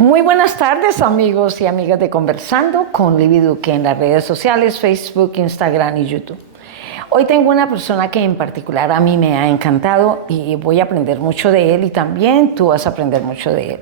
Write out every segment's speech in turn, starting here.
Muy buenas tardes, amigos y amigas de Conversando con Libby Duque en las redes sociales, Facebook, Instagram y YouTube. Hoy tengo una persona que en particular a mí me ha encantado y voy a aprender mucho de él y también tú vas a aprender mucho de él.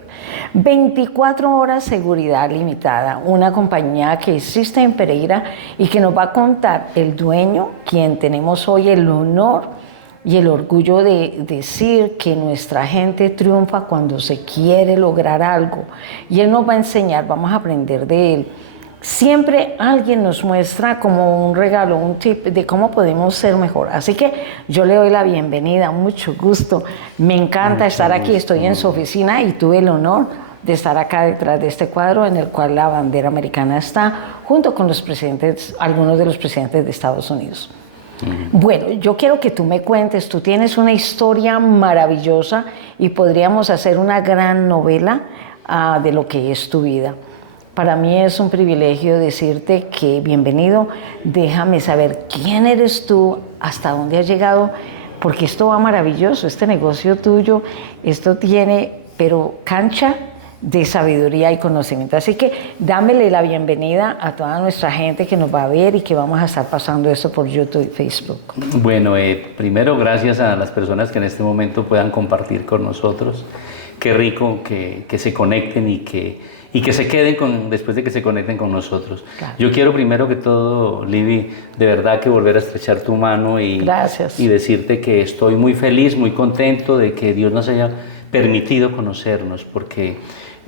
24 horas seguridad limitada, una compañía que existe en Pereira y que nos va a contar el dueño, quien tenemos hoy el honor y el orgullo de decir que nuestra gente triunfa cuando se quiere lograr algo. Y él nos va a enseñar, vamos a aprender de él. Siempre alguien nos muestra como un regalo, un tip de cómo podemos ser mejor. Así que yo le doy la bienvenida, mucho gusto. Me encanta estar aquí, estoy en su oficina y tuve el honor de estar acá detrás de este cuadro en el cual la bandera americana está junto con los presidentes, algunos de los presidentes de Estados Unidos. Bueno, yo quiero que tú me cuentes, tú tienes una historia maravillosa y podríamos hacer una gran novela de lo que es tu vida. Para mí es un privilegio decirte que bienvenido, déjame saber quién eres tú, hasta dónde has llegado, porque esto va maravilloso, este negocio tuyo, esto tiene, pero cancha de sabiduría y conocimiento. Así que dámele la bienvenida a toda nuestra gente que nos va a ver y que vamos a estar pasando esto por YouTube y Facebook. Bueno, primero gracias a las personas que en este momento puedan compartir con nosotros. Qué rico que se conecten y que se queden después de que se conecten con nosotros. Claro. Yo quiero primero que todo, Libby, de verdad que volver a estrechar tu mano y decirte que estoy muy feliz, muy contento de que Dios nos haya permitido conocernos, porque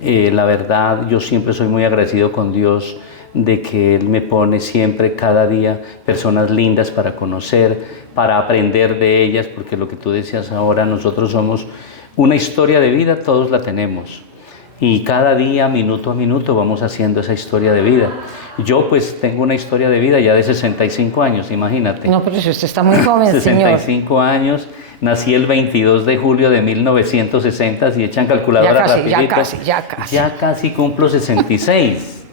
la verdad yo siempre soy muy agradecido con Dios de que Él me pone siempre, cada día, personas lindas para conocer, para aprender de ellas, porque lo que tú decías ahora, nosotros somos una historia de vida, todos la tenemos. Y cada día, minuto a minuto, vamos haciendo esa historia de vida. Yo pues tengo una historia de vida ya de 65 años, imagínate. No, pero si usted está muy joven, 65 señor. años, nací el 22 de julio de 1960, si echan calculadora rapidito. Ya casi cumplo 66.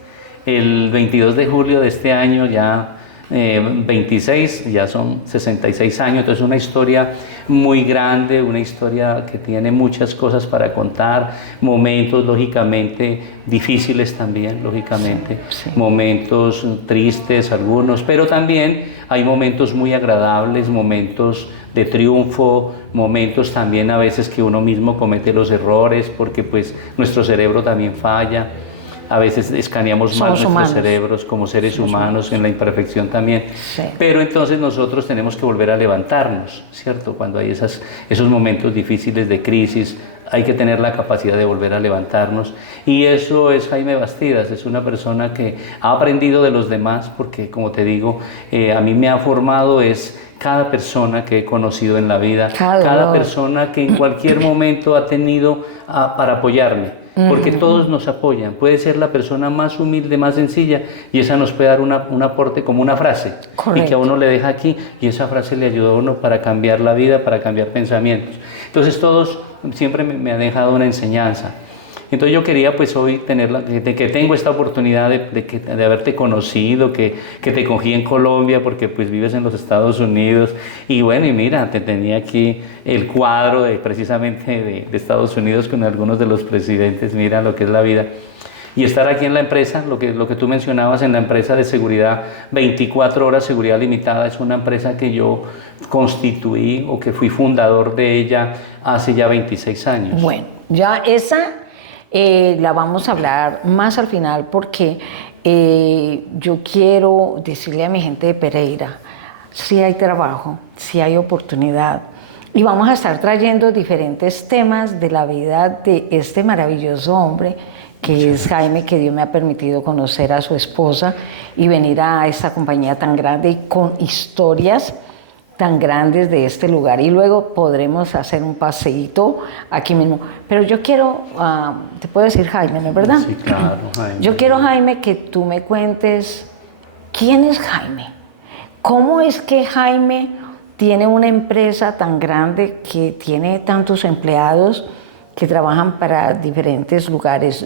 El 22 de julio de este año ya 26, ya son 66 años, entonces una historia muy grande, una historia que tiene muchas cosas para contar, momentos lógicamente difíciles también, lógicamente, sí. Momentos tristes algunos, pero también hay momentos muy agradables, momentos de triunfo, momentos también a veces que uno mismo comete los errores, porque pues nuestro cerebro también falla. A veces escaneamos mal nuestros cerebros como seres humanos, en la imperfección también. Sí. Pero entonces nosotros tenemos que volver a levantarnos, ¿cierto? Cuando hay esos momentos difíciles de crisis, hay que tener la capacidad de volver a levantarnos. Y eso es Jaime Bastidas, es una persona que ha aprendido de los demás, porque como te digo, a mí me ha formado cada persona que he conocido en la vida, cada persona que en cualquier momento ha tenido para apoyarme. Porque todos nos apoyan, puede ser la persona más humilde, más sencilla, y esa nos puede dar un aporte como una frase. Correcto. Y que a uno le deja aquí, y esa frase le ayuda a uno para cambiar la vida, para cambiar pensamientos. Entonces todos siempre me han dejado una enseñanza. Entonces yo quería pues hoy que tengo esta oportunidad de haberte conocido, que te cogí en Colombia porque pues vives en los Estados Unidos y bueno, y mira, te tenía aquí el cuadro precisamente de Estados Unidos con algunos de los presidentes, mira lo que es la vida. Y estar aquí en la empresa, lo que tú mencionabas en la empresa de seguridad, 24 horas seguridad limitada, es una empresa que yo constituí o que fui fundador de ella hace ya 26 años. Bueno, ya esa la vamos a hablar más al final porque yo quiero decirle a mi gente de Pereira, si hay trabajo, si hay oportunidad y vamos a estar trayendo diferentes temas de la vida de este maravilloso hombre que es Jaime, que Dios me ha permitido conocer a su esposa y venir a esta compañía tan grande y con historias tan grandes de este lugar, y luego podremos hacer un paseíto aquí mismo. Pero yo quiero, te puedo decir Jaime, ¿no es verdad? Sí, claro, Jaime. Yo quiero, Jaime, que tú me cuentes quién es Jaime. ¿Cómo es que Jaime tiene una empresa tan grande que tiene tantos empleados que trabajan para diferentes lugares?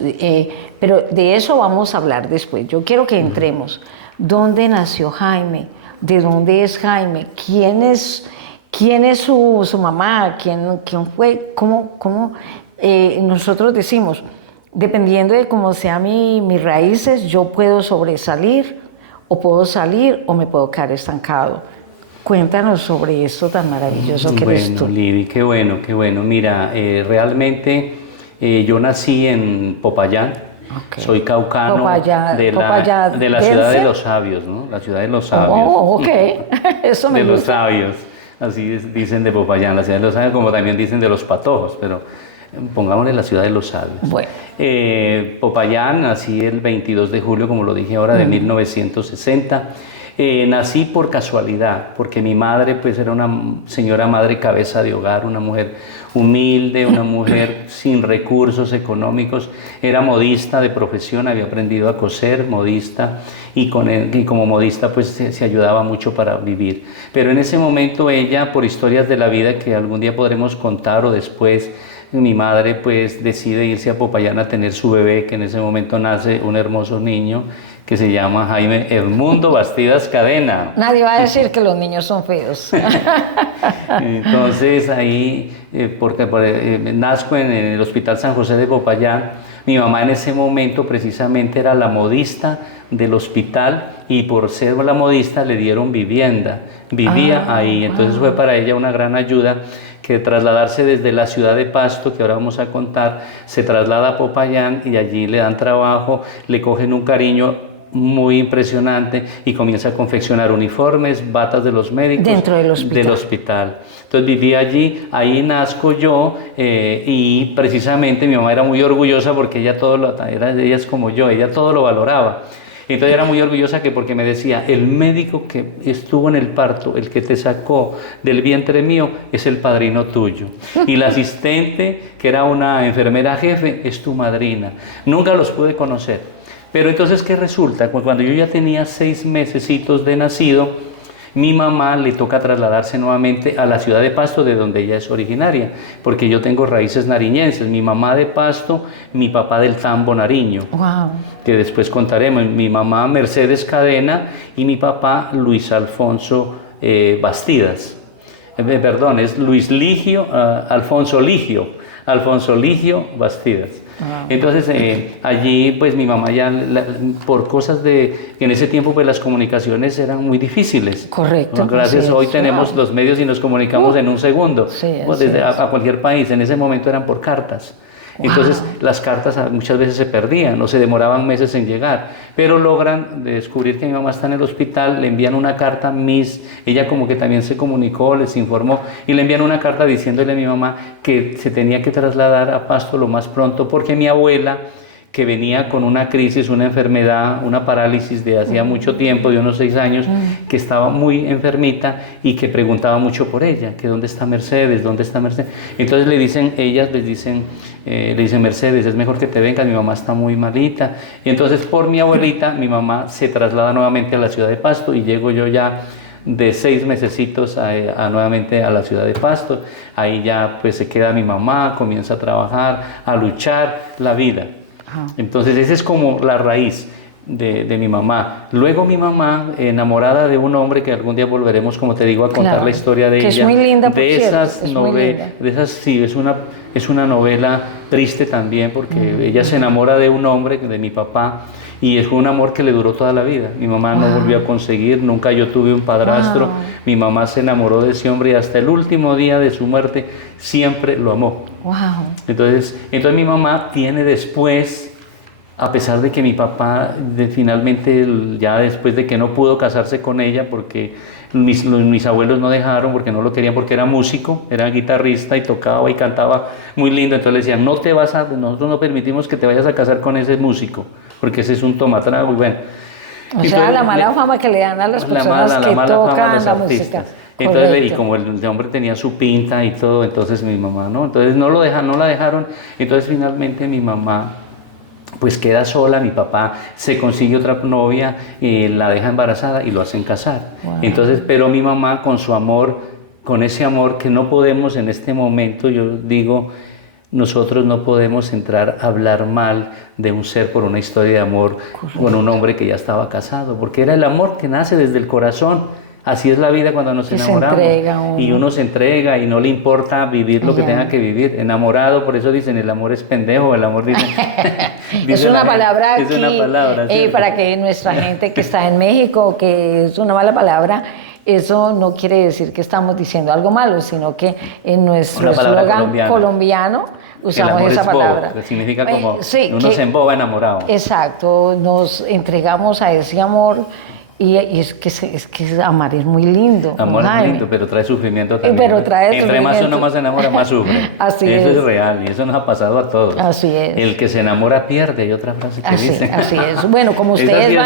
Pero de eso vamos a hablar después. Yo quiero que entremos. ¿Dónde nació Jaime? ¿De dónde es Jaime? ¿Quién es su mamá? ¿Quién fue? ¿Cómo nosotros decimos? dependiendo de cómo sean mis raíces, yo puedo sobresalir o puedo salir o me puedo quedar estancado. Cuéntanos sobre eso tan maravilloso que eres tú. Bueno, Lidy, qué bueno, qué bueno. Mira, realmente yo nací en Popayán, soy caucano de la ciudad de los sabios, ¿no? La ciudad de los sabios. Oh, ok, eso me gusta. De los sabios, así dicen de Popayán, la ciudad de los sabios, como también dicen de los patojos, pero pongámosle la ciudad de los sabios. Bueno. Popayán, nací el 22 de julio, como lo dije ahora, de 1960. Nací por casualidad, porque mi madre pues era una señora madre cabeza de hogar, una mujer humilde, una mujer sin recursos económicos, era modista de profesión, había aprendido a coser, modista, y como modista pues se ayudaba mucho para vivir. Pero en ese momento ella, por historias de la vida que algún día podremos contar o después, mi madre pues decide irse a Popayán a tener su bebé, que en ese momento nace un hermoso niño que se llama Jaime Edmundo Bastidas Cadena. Nadie va a decir que los niños son feos. Entonces ahí, nazco en el Hospital San José de Popayán. Mi mamá en ese momento precisamente era la modista del hospital y por ser la modista le dieron vivienda. Vivía ahí, entonces fue para ella una gran ayuda que trasladarse desde la ciudad de Pasto, que ahora vamos a contar, se traslada a Popayán y allí le dan trabajo, le cogen un cariño muy impresionante y comienza a confeccionar uniformes, batas de los médicos dentro del hospital. Entonces vivía allí, ahí nazco yo y precisamente mi mamá era muy orgullosa porque ella ella es como yo, ella todo lo valoraba. Entonces era muy orgullosa porque me decía, el médico que estuvo en el parto, el que te sacó del vientre mío, es el padrino tuyo. Y la asistente, que era una enfermera jefe, es tu madrina. Nunca los pude conocer. Pero entonces, ¿qué resulta? Cuando yo ya tenía 6 mesecitos de nacido, mi mamá le toca trasladarse nuevamente a la ciudad de Pasto, de donde ella es originaria, porque yo tengo raíces nariñenses. Mi mamá de Pasto, mi papá del Tambo, Nariño, que después contaremos. Mi mamá Mercedes Cadena y mi papá Luis Alfonso Bastidas. Perdón, es Luis Ligio, Alfonso Ligio Bastidas. Entonces allí pues mi mamá ya por cosas que en ese tiempo pues las comunicaciones eran muy difíciles. Correcto. Gracias hoy tenemos los medios y nos comunicamos en un segundo, desde a cualquier país. En ese momento eran por cartas. Entonces las cartas muchas veces se perdían o se demoraban meses en llegar, pero logran descubrir que mi mamá está en el hospital, le envían una carta, ella como que también se comunicó, les informó y le envían una carta diciéndole a mi mamá que se tenía que trasladar a Pasto lo más pronto porque mi abuela, que venía con una crisis, una enfermedad, una parálisis de hacía mucho tiempo, de unos 6 años, que estaba muy enfermita y que preguntaba mucho por ella, que dónde está Mercedes, dónde está Mercedes. Entonces le dicen Mercedes, es mejor que te vengas, mi mamá está muy malita. Y entonces por mi abuelita, mi mamá se traslada nuevamente a la ciudad de Pasto y llego yo ya de 6 mesecitos nuevamente a la ciudad de Pasto. Ahí ya pues se queda mi mamá, comienza a trabajar, a luchar la vida. Entonces esa es como la raíz de mi mamá. Luego mi mamá, enamorada de un hombre que algún día volveremos, como te digo, a contar la historia de ella. Es muy linda, por sí, es una novela triste también porque ella se enamora de un hombre, de mi papá, y es un amor que le duró toda la vida. Mi mamá no volvió a conseguir, nunca yo tuve un padrastro. Mi mamá se enamoró de ese hombre y hasta el último día de su muerte siempre lo amó. Entonces mi mamá tiene después, a pesar de que mi papá finalmente, ya después de que no pudo casarse con ella porque mis abuelos no dejaron, porque no lo querían, porque era músico, era guitarrista y tocaba y cantaba muy lindo, entonces le decían, nosotros no permitimos que te vayas a casar con ese músico, porque ese es un tomatrago y bueno. O sea, la mala fama que le dan a las personas que tocan la música. Entonces, y como el hombre tenía su pinta y todo, entonces mi mamá, ¿no? Entonces no la dejaron, entonces finalmente mi mamá pues queda sola, mi papá se consigue otra novia, la deja embarazada y lo hacen casar. Entonces, pero mi mamá con su amor, con ese amor que no podemos en este momento, yo digo, nosotros no podemos entrar a hablar mal de un ser por una historia de amor con un hombre que ya estaba casado, porque era el amor que nace desde el corazón. Así es la vida cuando nos enamoramos. Y uno se entrega y no le importa vivir lo que tenga que vivir. Enamorado, por eso dicen, el amor es pendejo, el amor dice... es una palabra aquí, es una palabra, para que nuestra gente que está en México, que es una mala palabra, eso no quiere decir que estamos diciendo algo malo, sino que en nuestro eslogan colombiano usamos esa palabra. Que significa como uno se emboba enamorado. Exacto, nos entregamos a ese amor. Y es que amar es muy lindo. Amor es lindo, pero trae sufrimiento también. Pero trae Entre más uno más se enamora, más sufre. Así eso es real y eso nos ha pasado a todos. Así es. El que se enamora pierde, hay otra frase que dice. Así es. Bueno, como ustedes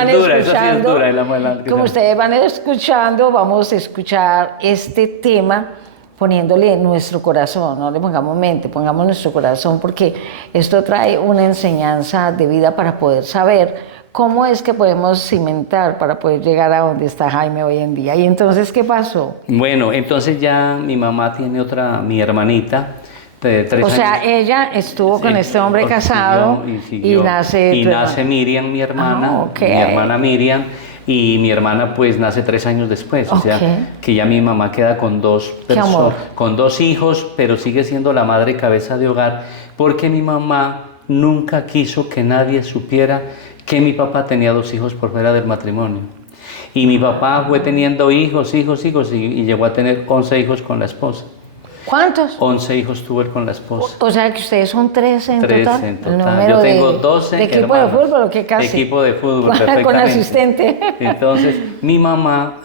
van escuchando, vamos a escuchar este tema poniéndole nuestro corazón, no le pongamos mente, pongamos nuestro corazón, porque esto trae una enseñanza de vida para poder saber cómo es que podemos cimentar para poder llegar a donde está Jaime hoy en día. ¿Y entonces qué pasó? Bueno, entonces ya mi mamá tiene mi hermanita, de 3 años. O sea, ella estuvo con este hombre casado y nace Miriam, mi hermana, mi hermana Miriam, y mi hermana pues nace 3 años después, o sea, que ya mi mamá queda con 2 personas, con 2 hijos, pero sigue siendo la madre cabeza de hogar, porque mi mamá nunca quiso que nadie supiera que mi papá tenía 2 hijos por fuera del matrimonio. Y mi papá fue teniendo hijos, y llegó a tener 11 hijos con la esposa. ¿Cuántos? 11 hijos tuvo él con la esposa. O sea que ustedes son 13 en total. 13 en total. Yo tengo 12 ¿De equipo hermanos, de fútbol o qué casi? Equipo de fútbol, perfectamente. Con asistente. Entonces, mi mamá,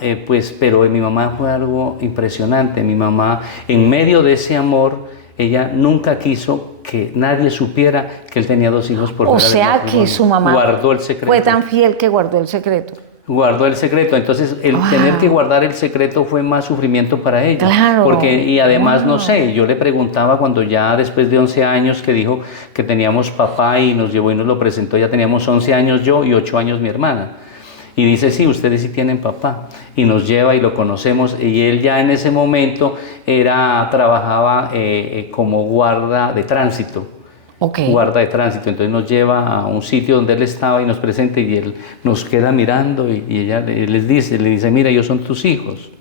pero mi mamá fue algo impresionante. Mi mamá, en medio de ese amor, ella nunca quiso que nadie supiera que él tenía 2 hijos por fuera del matrimonio. O sea que su mamá guardó el secreto. Fue tan fiel que guardó el secreto. Guardó el secreto, entonces el tener que guardar el secreto fue más sufrimiento para ella. Claro. Y además, no sé, yo le preguntaba cuando ya después de 11 años que dijo que teníamos papá y nos llevó y nos lo presentó, ya teníamos 11 años yo y 8 años mi hermana. Y dice, sí, ustedes sí tienen papá. Y nos lleva y lo conocemos. Y él ya en ese momento trabajaba como guarda de tránsito. Guarda de tránsito. Entonces nos lleva a un sitio donde él estaba y nos presenta y él nos queda mirando y ella le dice, mira, ellos son tus hijos.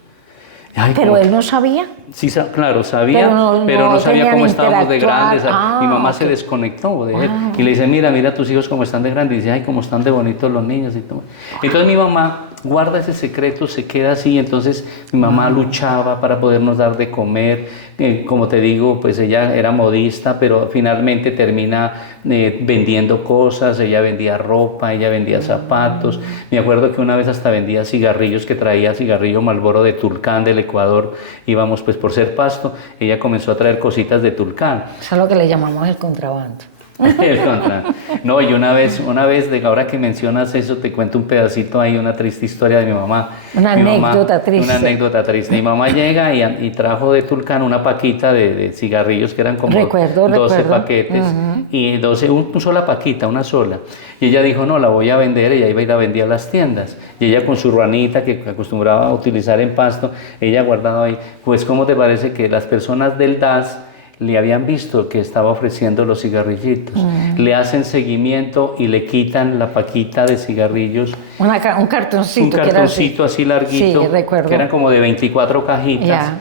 Ay, pero él no sabía. Sí, claro, sabía, pero no sabía cómo estábamos de grandes. Mi mamá se desconectó de él y le dice, mira tus hijos cómo están de grandes. Y dice, ay, cómo están de bonitos los niños. Y todo. Entonces mi mamá guarda ese secreto, se queda así. Entonces mi mamá luchaba para podernos dar de comer. Como te digo, pues ella era modista, pero finalmente termina vendiendo cosas. Ella vendía ropa, ella vendía zapatos. Me acuerdo que una vez hasta vendía cigarrillos, que traía cigarrillo Marlboro de Tulcán, del Ecuador. Íbamos pues por ser Pasto, ella comenzó a traer cositas de Tulcán. Eso es lo que le llamamos el contrabando. No, y una vez, ahora que mencionas eso, te cuento un pedacito ahí, una triste historia de mi mamá. Una anécdota triste. Mi mamá llega y trajo de Tulcán una paquita de cigarrillos que eran como 12 paquetes y 12, una sola paquita, una sola. Y ella dijo, no, la voy a vender, ella iba a ir a vender a las tiendas. Y ella con su ruanita que acostumbraba a utilizar en Pasto, ella guardaba ahí. Pues, ¿cómo te parece que las personas del DAS le habían visto que estaba ofreciendo los cigarrillitos? Le hacen seguimiento y le quitan la paquita de cigarrillos. Un cartoncito. Un cartoncito así larguito, sí, recuerdo. Que eran como de 24 cajitas.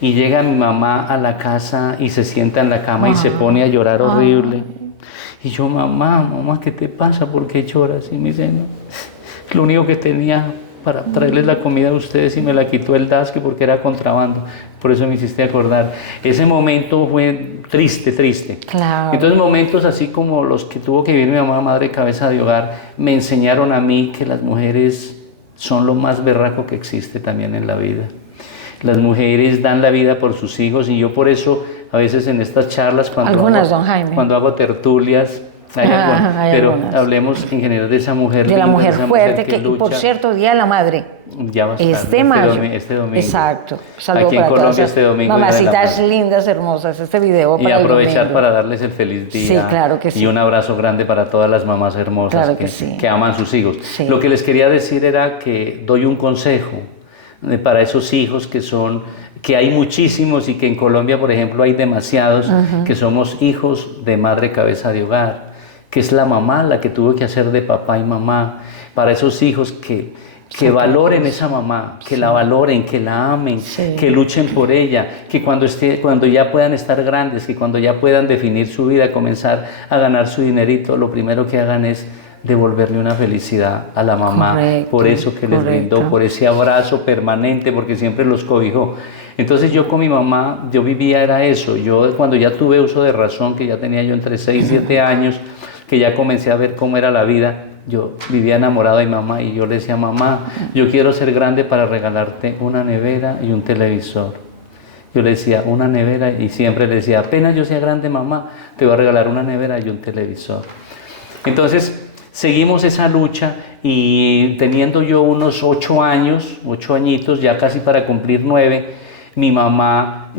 Y llega mi mamá a la casa y se sienta en la cama y se pone a llorar horrible. Y yo, mamá, ¿qué te pasa? ¿Por qué lloras? Y me dice, no, lo único que tenía para traerles la comida a ustedes y me la quitó el DAS, porque era contrabando. Por eso me hiciste acordar. Ese momento fue triste. Claro. Entonces momentos así como los que tuvo que vivir mi mamá, madre cabeza de hogar, me enseñaron a mí que las mujeres son lo más berraco que existe también en la vida. Las mujeres dan la vida por sus hijos y yo por eso a veces en estas charlas cuando hago tertulias, pero hablemos en general de esa mujer de linda, la mujer fuerte, que lucha. Por cierto, Día de la Madre. Ya va a estar, este domingo. Exacto. Saludos aquí en Colombia este domingo. Mamacitas lindas, hermosas, este video para y aprovechar para darles el feliz día. Sí, claro que sí. Y un abrazo grande para todas las mamás hermosas que aman sus hijos. Sí. Lo que les quería decir era que doy un consejo para esos hijos que hay muchísimos y que en Colombia, por ejemplo, hay demasiados, que somos hijos de madre cabeza de hogar, que es la mamá la que tuvo que hacer de papá y mamá, para esos hijos que que valoren esa mamá, que la valoren, que la amen, que luchen por ella, que cuando ya puedan estar grandes, que cuando ya puedan definir su vida, comenzar a ganar su dinerito, lo primero que hagan es devolverle una felicidad a la mamá, por eso que les brindó, por ese abrazo permanente, porque siempre los cobijó. Entonces yo con mi mamá, yo vivía era eso, yo cuando ya tuve uso de razón, que ya tenía yo entre 6 y 7 años, que ya comencé a ver cómo era la vida, yo vivía enamorado de mi mamá y yo le decía, mamá, yo quiero ser grande para regalarte una nevera y un televisor. Yo le decía, una nevera, y siempre le decía, apenas yo sea grande, mamá, te voy a regalar una nevera y un televisor. Entonces, seguimos esa lucha y teniendo yo unos 8 años, 8 añitos, ya casi para cumplir 9, mi mamá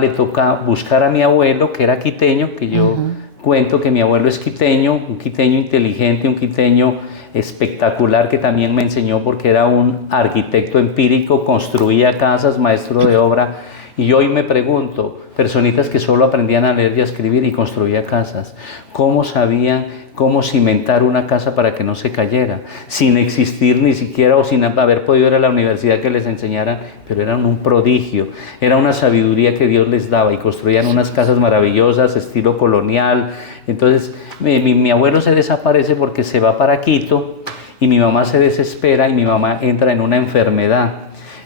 le toca buscar a mi abuelo, que era quiteño, que yo cuento que mi abuelo es quiteño, un quiteño inteligente, un quiteño espectacular que también me enseñó porque era un arquitecto empírico, construía casas, maestro de obra. Y hoy me pregunto, personitas que solo aprendían a leer y a escribir y construía casas, ¿cómo sabían cómo cimentar una casa para que no se cayera? Sin existir ni siquiera o sin haber podido ir a la universidad que les enseñaran, pero eran un prodigio, era una sabiduría que Dios les daba y construían unas casas maravillosas, estilo colonial. Entonces mi abuelo se desaparece porque se va para Quito y mi mamá se desespera y mi mamá entra en una enfermedad.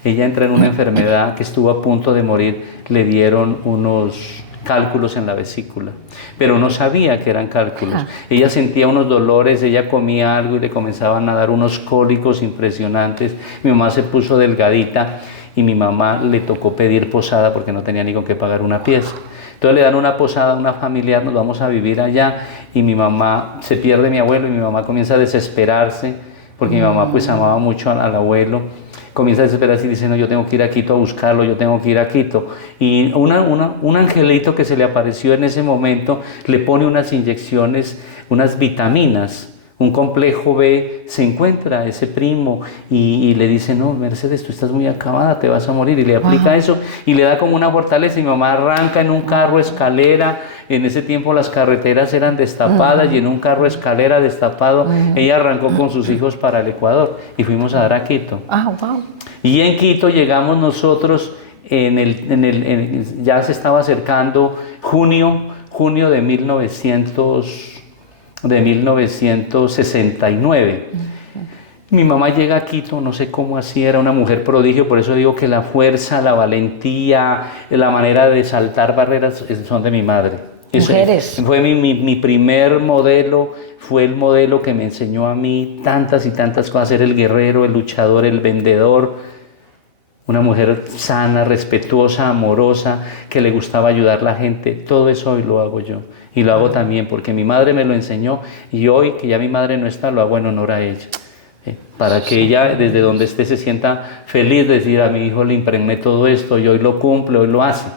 Ella entra en una enfermedad que estuvo a punto de morir, le dieron unos cálculos en la vesícula, pero no sabía que eran cálculos. Ella sentía unos dolores, ella comía algo y le comenzaban a dar unos cólicos impresionantes. Mi mamá se puso delgadita y mi mamá le tocó pedir posada porque no tenía ni con qué pagar una pieza. Entonces le dan una posada a una familiar, nos vamos a vivir allá y mi mamá, se pierde mi abuelo y mi mamá comienza a desesperarse porque mi mamá pues amaba mucho al abuelo. Comienza a desesperarse y dice, no, yo tengo que ir a Quito a buscarlo, yo tengo que ir a Quito. Y un angelito que se le apareció en ese momento le pone unas inyecciones, unas vitaminas, un complejo B, se encuentra ese primo y le dice, no, Mercedes, tú estás muy acabada, te vas a morir. Y le aplica eso y le da como una fortaleza y mi mamá arranca en un carro escalera. En ese tiempo las carreteras eran destapadas y en un carro escalera destapado ella arrancó con sus hijos para el Ecuador y fuimos a dar a Quito. Y en Quito llegamos nosotros, ya se estaba acercando junio de 1969. Mi mamá llega a Quito, no sé cómo así, era una mujer prodigio, por eso digo que la fuerza, la valentía, la manera de saltar barreras son de mi madre. Mujeres. Fue mi primer modelo, fue el modelo que me enseñó a mí tantas y tantas cosas, ser el guerrero, el luchador, el vendedor. Una mujer sana, respetuosa, amorosa, que le gustaba ayudar a la gente. Todo eso hoy lo hago yo. Y lo hago también porque mi madre me lo enseñó y hoy que ya mi madre no está, lo hago en honor a ella. Para que ella desde donde esté se sienta feliz de decir a mi hijo le impregné todo esto y hoy lo cumple, hoy lo hace.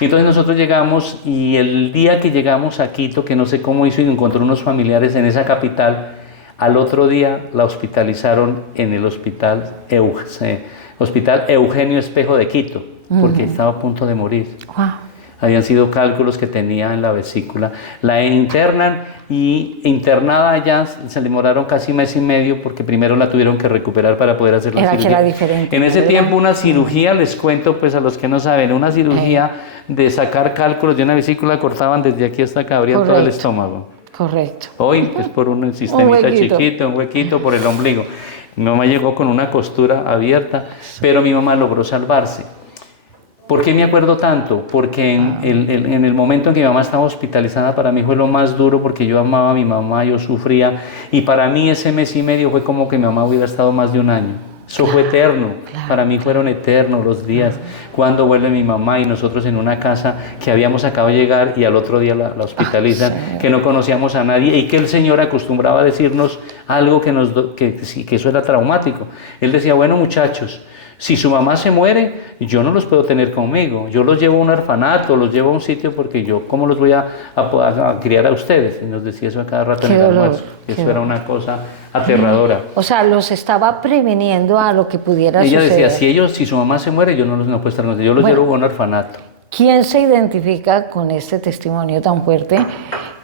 Y entonces nosotros llegamos y el día que llegamos a Quito, que no sé cómo hizo y encontró unos familiares en esa capital, al otro día la hospitalizaron en el hospital Eugenio Espejo de Quito, porque estaba a punto de morir. Habían sido cálculos que tenía en la vesícula. La internan y internada ya se demoraron casi mes y medio porque primero la tuvieron que recuperar para poder hacer la cirugía. Que era diferente. En ese tiempo una cirugía, les cuento pues a los que no saben, una cirugía de sacar cálculos de una vesícula cortaban desde aquí hasta acá, abrían todo el estómago. Correcto. Hoy pues por un sistemita chiquito, un huequito por el ombligo. Mi mamá llegó con una costura abierta, pero mi mamá logró salvarse. ¿Por qué me acuerdo tanto? Porque en el momento en que mi mamá estaba hospitalizada, para mí fue lo más duro porque yo amaba a mi mamá, yo sufría. Y para mí ese mes y medio fue como que mi mamá hubiera estado más de un año. Eso fue eterno. Para mí fueron eternos los días. Cuando vuelve mi mamá y nosotros en una casa que habíamos acabado de llegar y al otro día la hospitalizan, que no conocíamos a nadie y que el Señor acostumbraba a decirnos algo que eso era traumático. Él decía, bueno muchachos, si su mamá se muere, yo no los puedo tener conmigo. Yo los llevo a un orfanato, los llevo a un sitio porque yo, ¿cómo los voy a criar a ustedes? Y nos decía eso a cada rato en el almuerzo. Eso era una cosa aterradora. O sea, los estaba preveniendo a lo que pudiera suceder. Ella decía, si su mamá se muere, yo no puedo estar con ellos. Yo los llevo a un orfanato. ¿Quién se identifica con este testimonio tan fuerte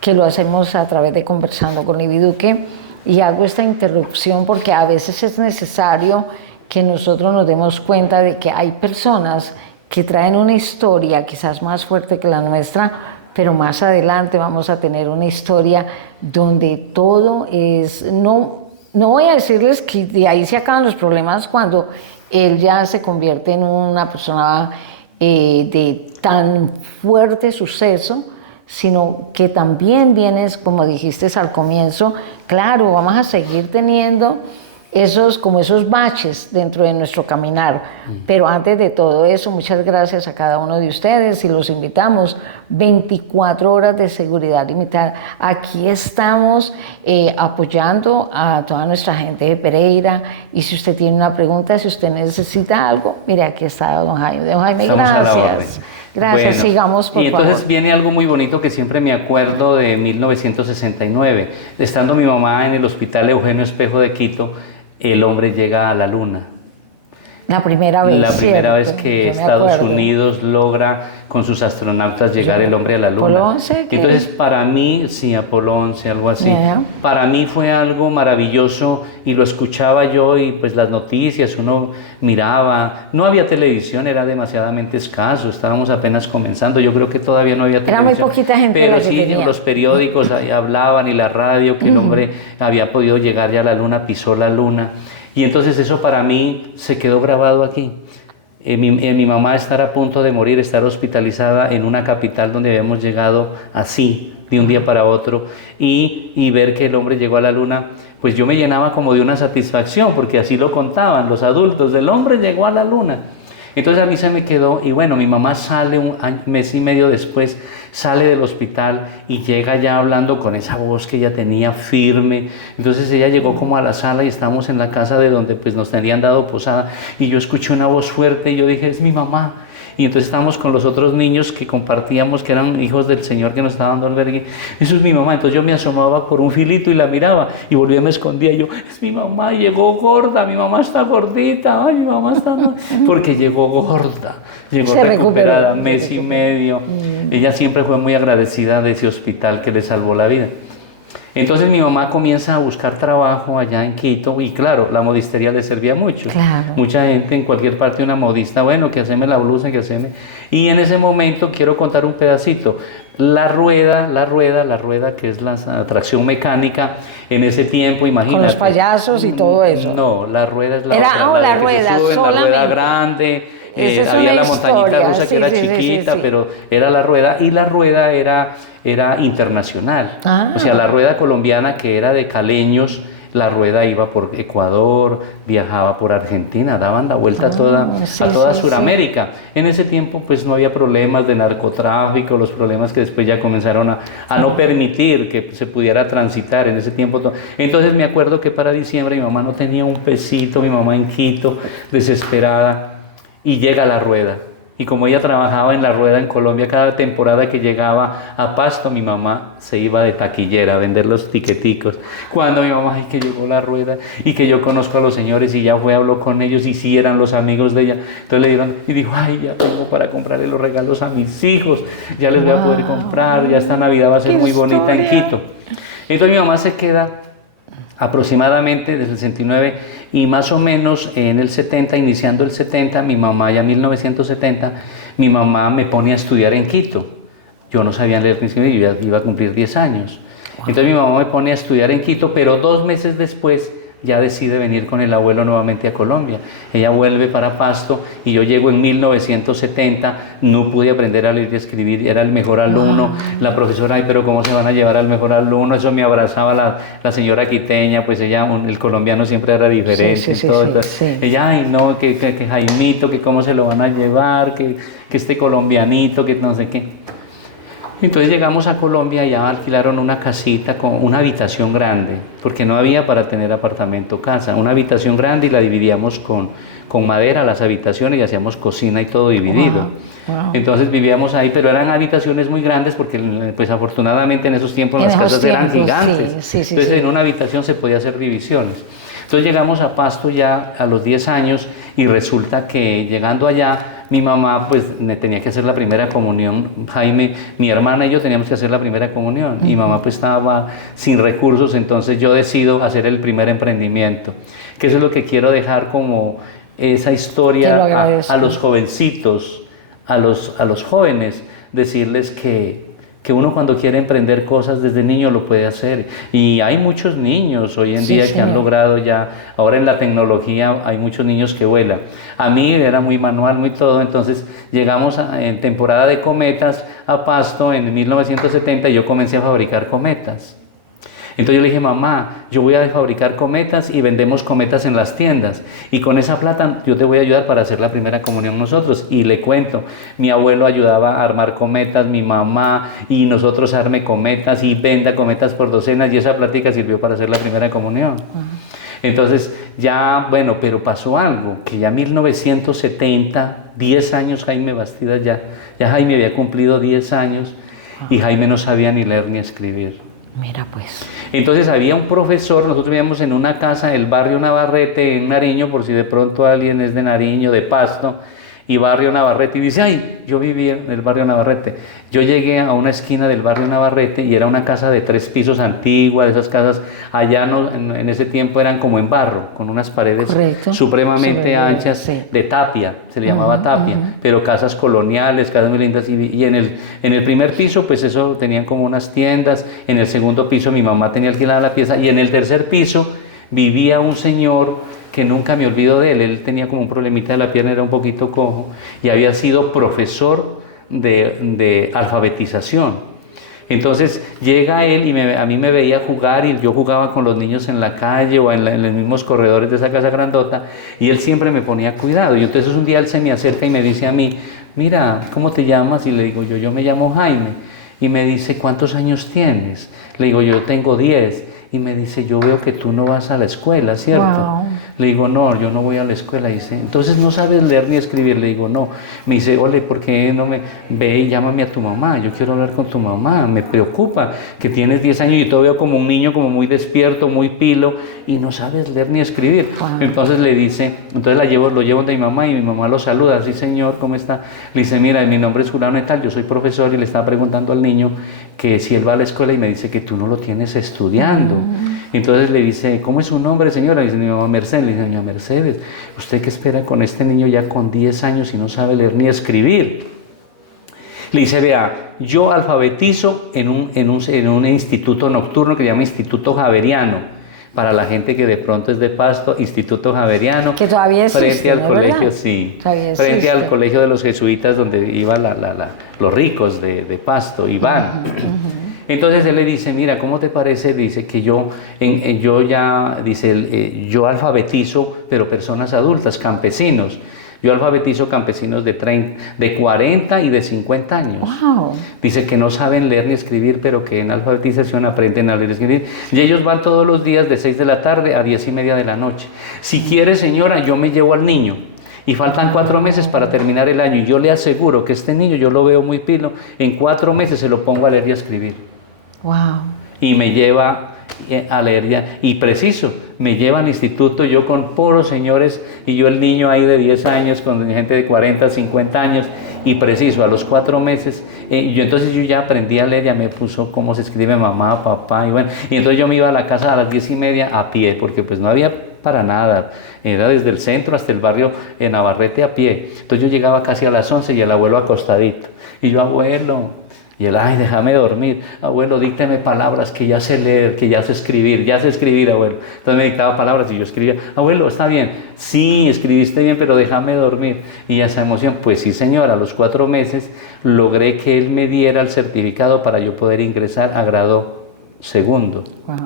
que lo hacemos a través de Conversando con Livi Duque? y hago esta interrupción porque a veces es necesario que nosotros nos demos cuenta de que hay personas que traen una historia quizás más fuerte que la nuestra, pero más adelante vamos a tener una historia donde todo es, no voy a decirles que de ahí se acaban los problemas cuando él ya se convierte en una persona de tan fuerte suceso, sino que también vienes, como dijiste al comienzo, claro, vamos a seguir teniendo esos baches dentro de nuestro caminar. Pero antes de todo eso, muchas gracias a cada uno de ustedes y los invitamos. 24 horas de seguridad limitada. Aquí estamos apoyando a toda nuestra gente de Pereira, y si usted tiene una pregunta, si usted necesita algo, mire, aquí está don Jaime. Don Jaime, gracias. Gracias, bueno, sigamos por favor. Y entonces viene algo muy bonito que siempre me acuerdo de 1969. Estando mi mamá en el Hospital Eugenio Espejo de Quito, el hombre llega a la luna. La primera vez. La primera vez que Estados Unidos logra con sus astronautas llegar el hombre a la luna. Apolo 11, entonces para mí, sí, Apolo 11, algo así. Para mí fue algo maravilloso y lo escuchaba yo y pues las noticias, uno miraba. No había televisión, era demasiadamente escaso, estábamos apenas comenzando. Yo creo que todavía no había televisión. Era muy poquita gente pero la que sí, tenía. En los periódicos hablaban y la radio que el hombre había podido llegar ya a la luna, pisó la luna. Y entonces eso para mí se quedó grabado aquí. En mi mamá estar a punto de morir, estar hospitalizada en una capital donde habíamos llegado así, de un día para otro, y ver que el hombre llegó a la luna, pues yo me llenaba como de una satisfacción, porque así lo contaban los adultos, el hombre llegó a la luna. Entonces a mí se me quedó, y bueno, mi mamá sale un mes y medio después, sale del hospital y llega ya hablando con esa voz que ella tenía firme. Entonces ella llegó como a la sala y estábamos en la casa de donde pues nos tenían dado posada, y yo escuché una voz fuerte y yo dije, es mi mamá. Y entonces estábamos con los otros niños que compartíamos, que eran hijos del Señor que nos estaba dando albergue. Eso es mi mamá. Entonces yo me asomaba por un filito y la miraba y volvía, me escondía. Y yo, es mi mamá, llegó gorda, mi mamá está gordita, ay, mi mamá está... Porque llegó gorda, llegó recuperada, mes y medio. Ella siempre fue muy agradecida de ese hospital que le salvó la vida. Entonces mi mamá comienza a buscar trabajo allá en Quito y claro, la modistería le servía mucho. Claro. Mucha gente en cualquier parte, una modista, bueno, que haceme la blusa, que haceme... Y en ese momento quiero contar un pedacito. La rueda, que es la atracción mecánica, en ese tiempo, imagínate. Con los payasos y todo eso. No, la rueda es la la rueda, solamente. La rueda grande. Había la montañita rusa que era chiquita, pero era la rueda, y la rueda era internacional. O sea, la rueda colombiana, que era de caleños, la rueda iba por Ecuador, viajaba por Argentina, daban la vuelta a toda Sudamérica. En ese tiempo pues no había problemas de narcotráfico, los problemas que después ya comenzaron a no permitir que se pudiera transitar en ese tiempo. Entonces me acuerdo que para diciembre mi mamá no tenía un pesito, mi mamá en Quito, desesperada. Y llega la rueda, y como ella trabajaba en la rueda en Colombia, cada temporada que llegaba a Pasto, mi mamá se iba de taquillera a vender los tiqueticos. Cuando mi mamá, ay, que llegó la rueda, y que yo conozco a los señores, y ya habló con ellos, y sí eran los amigos de ella, entonces le dieron, y dijo, ay, ya tengo para comprarle los regalos a mis hijos, ya les voy a poder comprar, ya esta Navidad va a ser muy bonita en Quito. Entonces mi mamá se queda aproximadamente desde el 69 y más o menos en el 70, iniciando el 70, mi mamá ya 1970, mi mamá me pone a estudiar en Quito. Yo no sabía leer ni escribir, yo ya iba a cumplir 10 años. Entonces mi mamá me pone a estudiar en Quito, pero 2 meses después ya decide venir con el abuelo nuevamente a Colombia. Ella vuelve para Pasto y yo llego en 1970, no pude aprender a leer y escribir, era el mejor alumno. La profesora, ay, pero ¿cómo se van a llevar al mejor alumno? Eso me abrazaba la señora quiteña, pues ella, el colombiano siempre era diferente. Ella, ay, no, que Jaimito, que cómo se lo van a llevar, que este colombianito, que no sé qué. Entonces llegamos a Colombia y ya alquilaron una casita con una habitación grande, porque no había para tener apartamento casa, una habitación grande, y la dividíamos con madera las habitaciones y hacíamos cocina y todo dividido. Entonces vivíamos ahí, pero eran habitaciones muy grandes porque pues afortunadamente en esos tiempos las casas eran gigantes. Entonces en una habitación se podía hacer divisiones. Entonces llegamos a Pasto ya a los 10 años y resulta que llegando allá mi mamá pues me tenía que hacer la primera comunión. Jaime, mi hermana y yo teníamos que hacer la primera comunión. Y mamá pues estaba sin recursos, entonces yo decido hacer el primer emprendimiento. Que eso es lo que quiero dejar como esa historia a los jovencitos, a los jóvenes, decirles que uno cuando quiere emprender cosas desde niño lo puede hacer. Y hay muchos niños hoy en día que han logrado ya, ahora en la tecnología hay muchos niños que vuelan. A mí era muy manual, muy todo, entonces llegamos en temporada de cometas a Pasto en 1970 y yo comencé a fabricar cometas. Entonces yo le dije, mamá, yo voy a fabricar cometas y vendemos cometas en las tiendas. Y con esa plata yo te voy a ayudar para hacer la primera comunión nosotros. Y le cuento, mi abuelo ayudaba a armar cometas, mi mamá y nosotros arme cometas y venda cometas por docenas y esa plática sirvió para hacer la primera comunión. Entonces ya, bueno, pero pasó algo, que ya en 1970, 10 años Jaime Bastidas ya Jaime había cumplido 10 años y Jaime no sabía ni leer ni escribir. Mira pues. Entonces había un profesor, nosotros vivíamos en una casa del barrio Navarrete en Nariño, por si de pronto alguien es de Nariño, de Pasto, y barrio Navarrete, y dice, ay, yo viví en el barrio Navarrete. Yo llegué a una esquina del barrio Navarrete y era una casa de 3 pisos antigua, de esas casas allá en ese tiempo eran como en barro, con unas paredes supremamente anchas, de tapia, se le llamaba tapia, pero casas coloniales, casas muy lindas, y en el primer piso pues eso tenían como unas tiendas, en el segundo piso mi mamá tenía alquilada la pieza, y en el tercer piso vivía un señor que nunca me olvido de él. Él tenía como un problemita de la pierna, era un poquito cojo y había sido profesor de alfabetización. Entonces llega él y a mí me veía jugar y yo jugaba con los niños en la calle o en los mismos corredores de esa casa grandota y él siempre me ponía cuidado. Y entonces un día él se me acerca y me dice a mí, mira, ¿cómo te llamas? Y le digo yo me llamo Jaime. Y me dice, ¿cuántos años tienes? Le digo, yo tengo 10. Y me dice, yo veo que tú no vas a la escuela, ¿cierto? Wow. Le digo, no, yo no voy a la escuela. Dice, entonces no sabes leer ni escribir. Le digo, no. Me dice, ole, ¿por qué no me ve y llámame a tu mamá? Yo quiero hablar con tu mamá. Me preocupa que tienes 10 años y yo te veo como un niño, como muy despierto, muy pilo y no sabes leer ni escribir. Wow. Entonces le dice, entonces lo llevo de mi mamá y mi mamá lo saluda. Sí, señor, ¿cómo está? Le dice, mira, mi nombre es Fulano y tal, yo soy profesor y le estaba preguntando al niño que si él va a la escuela y me dice que tú no lo tienes estudiando. Entonces le dice, ¿cómo es su nombre, señora? Le dice, mi mamá Mercedes. Le dice, doña Mercedes, ¿usted qué espera con este niño ya con 10 años y no sabe leer ni escribir? Le dice, vea, yo alfabetizo en un instituto nocturno que se llama Instituto Javeriano. Para la gente que de pronto es de Pasto, Instituto Javeriano. Que todavía existe, frente al colegio, ¿verdad? Sí. Frente al colegio de los jesuitas donde iban los ricos de Pasto, iban. Entonces él le dice, mira, ¿cómo te parece? Dice que yo alfabetizo, pero personas adultas, campesinos. Yo alfabetizo campesinos de 40 y de 50 años. Wow. Dice que no saben leer ni escribir, pero que en alfabetización aprenden a leer y escribir. Y ellos van todos los días de 6 de la tarde a 10:30 de la noche. Si quiere, señora, yo me llevo al niño. Y faltan 4 meses para terminar el año. Y yo le aseguro que este niño, yo lo veo muy pilo, en 4 meses se lo pongo a leer y a escribir. Wow. Y me lleva a leer ya, y preciso, me lleva al instituto yo con puros señores y yo el niño ahí de 10 años con gente de 40, 50 años y preciso, a los 4 meses, entonces yo ya aprendí a leer, ya me puso cómo se escribe mamá, papá y bueno, y entonces yo me iba a la casa a las 10:30 a pie, porque pues no había para nada, era desde el centro hasta el barrio en Navarrete a pie, entonces yo llegaba casi a las 11 y el abuelo acostadito, y yo, abuelo, y él, ay, déjame dormir, abuelo, díctame palabras, que ya sé leer, que ya sé escribir, abuelo. Entonces me dictaba palabras y yo escribía, abuelo, está bien, sí, escribiste bien, pero déjame dormir. Y esa emoción, pues sí, señor, a los 4 meses logré que él me diera el certificado para yo poder ingresar a grado segundo. Wow.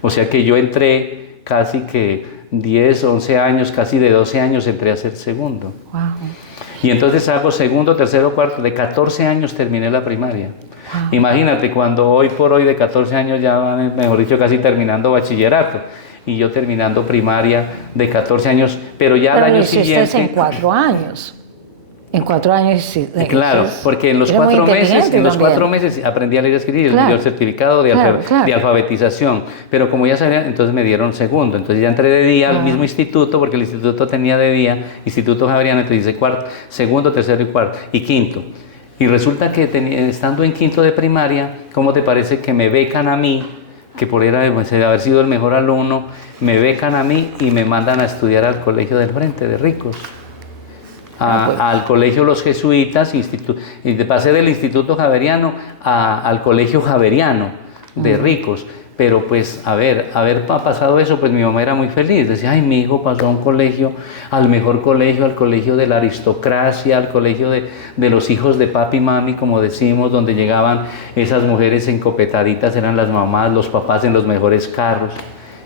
O sea que yo entré casi que 10, 11 años, casi de 12 años entré a ser segundo. Wow. Y entonces hago segundo, tercero, cuarto, de 14 años terminé la primaria. Wow. Imagínate, cuando hoy por hoy de 14 años ya van, mejor dicho, casi terminando bachillerato. Y yo terminando primaria de 14 años, pero ya al año siguiente... Pero lo hiciste en 4 años. En 4 años sí. Claro, porque en los 4 meses aprendí a leer y escribir, claro, me dio el certificado de alfabetización, pero como ya sabía, entonces me dieron segundo, entonces ya entré de día al mismo instituto, porque el instituto tenía de día, Instituto Javeriano, entonces hice segundo, tercero y cuarto, y quinto. Y resulta que estando en quinto de primaria, ¿cómo te parece que me becan a mí, que por haber sido el mejor alumno, me becan a mí y me mandan a estudiar al Colegio del Frente de Ricos? Al colegio Los Jesuitas, y pasé del Instituto Javeriano al Colegio Javeriano de Ricos. Pero pues haber pasado eso, pues mi mamá era muy feliz, decía, ay, mi hijo pasó a un colegio, al mejor colegio, al colegio de la aristocracia, al colegio de los hijos de papi y mami, como decimos, donde llegaban esas mujeres encopetaditas, eran las mamás, los papás en los mejores carros.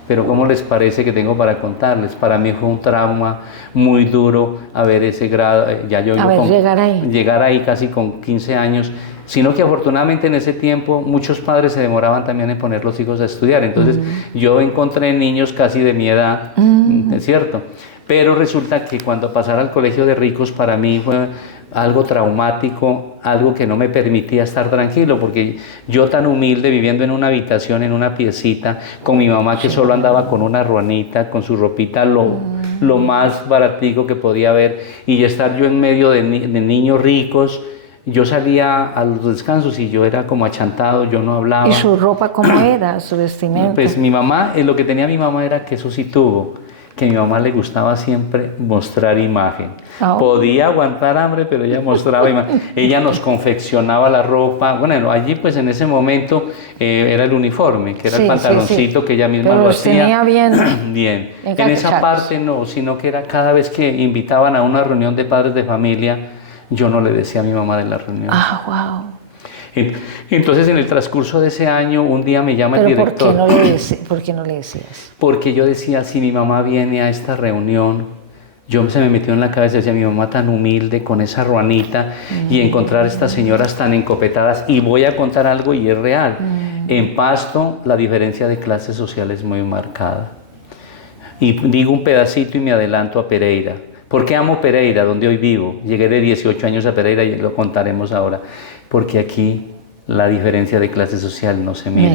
Pero ¿cómo les parece que tengo para contarles? Para mí fue un trauma muy duro haber ese grado, llegar ahí casi con 15 años, sino que afortunadamente en ese tiempo muchos padres se demoraban también en poner los hijos a estudiar. Entonces yo encontré niños casi de mi edad, ¿es cierto? Pero resulta que cuando pasar al Colegio de Ricos para mí fue algo traumático, algo que no me permitía estar tranquilo, porque yo tan humilde, viviendo en una habitación, en una piecita, con mi mamá que solo andaba con una ruanita, con su ropita lo más baratico que podía haber, y estar yo en medio de niños ricos. Yo salía a los descansos y yo era como achantado, yo no hablaba. ¿Y su ropa cómo era, su vestimenta? Pues mi mamá, lo que tenía mi mamá era que eso sí tuvo, que a mi mamá le gustaba siempre mostrar imagen. Podía aguantar hambre, pero ella mostraba imagen. Ella nos confeccionaba la ropa. Bueno, allí pues en ese momento era el uniforme, que era el pantaloncito que ella misma lo hacía. Tenía bien. Bien. En esa parte no, sino que era cada vez que invitaban a una reunión de padres de familia, yo no le decía a mi mamá de la reunión. Wow. Entonces, en el transcurso de ese año, un día me llama el director. ¿Por qué no le decías? Porque yo decía, si mi mamá viene a esta reunión, se me metió en la cabeza, decía, mi mamá tan humilde, con esa ruanita, y encontrar a estas señoras tan encopetadas, y voy a contar algo y es real. En Pasto, la diferencia de clases sociales es muy marcada. Y digo un pedacito y me adelanto a Pereira. ¿Por qué amo Pereira, donde hoy vivo? Llegué de 18 años a Pereira y lo contaremos ahora. Porque aquí la diferencia de clase social no se mira.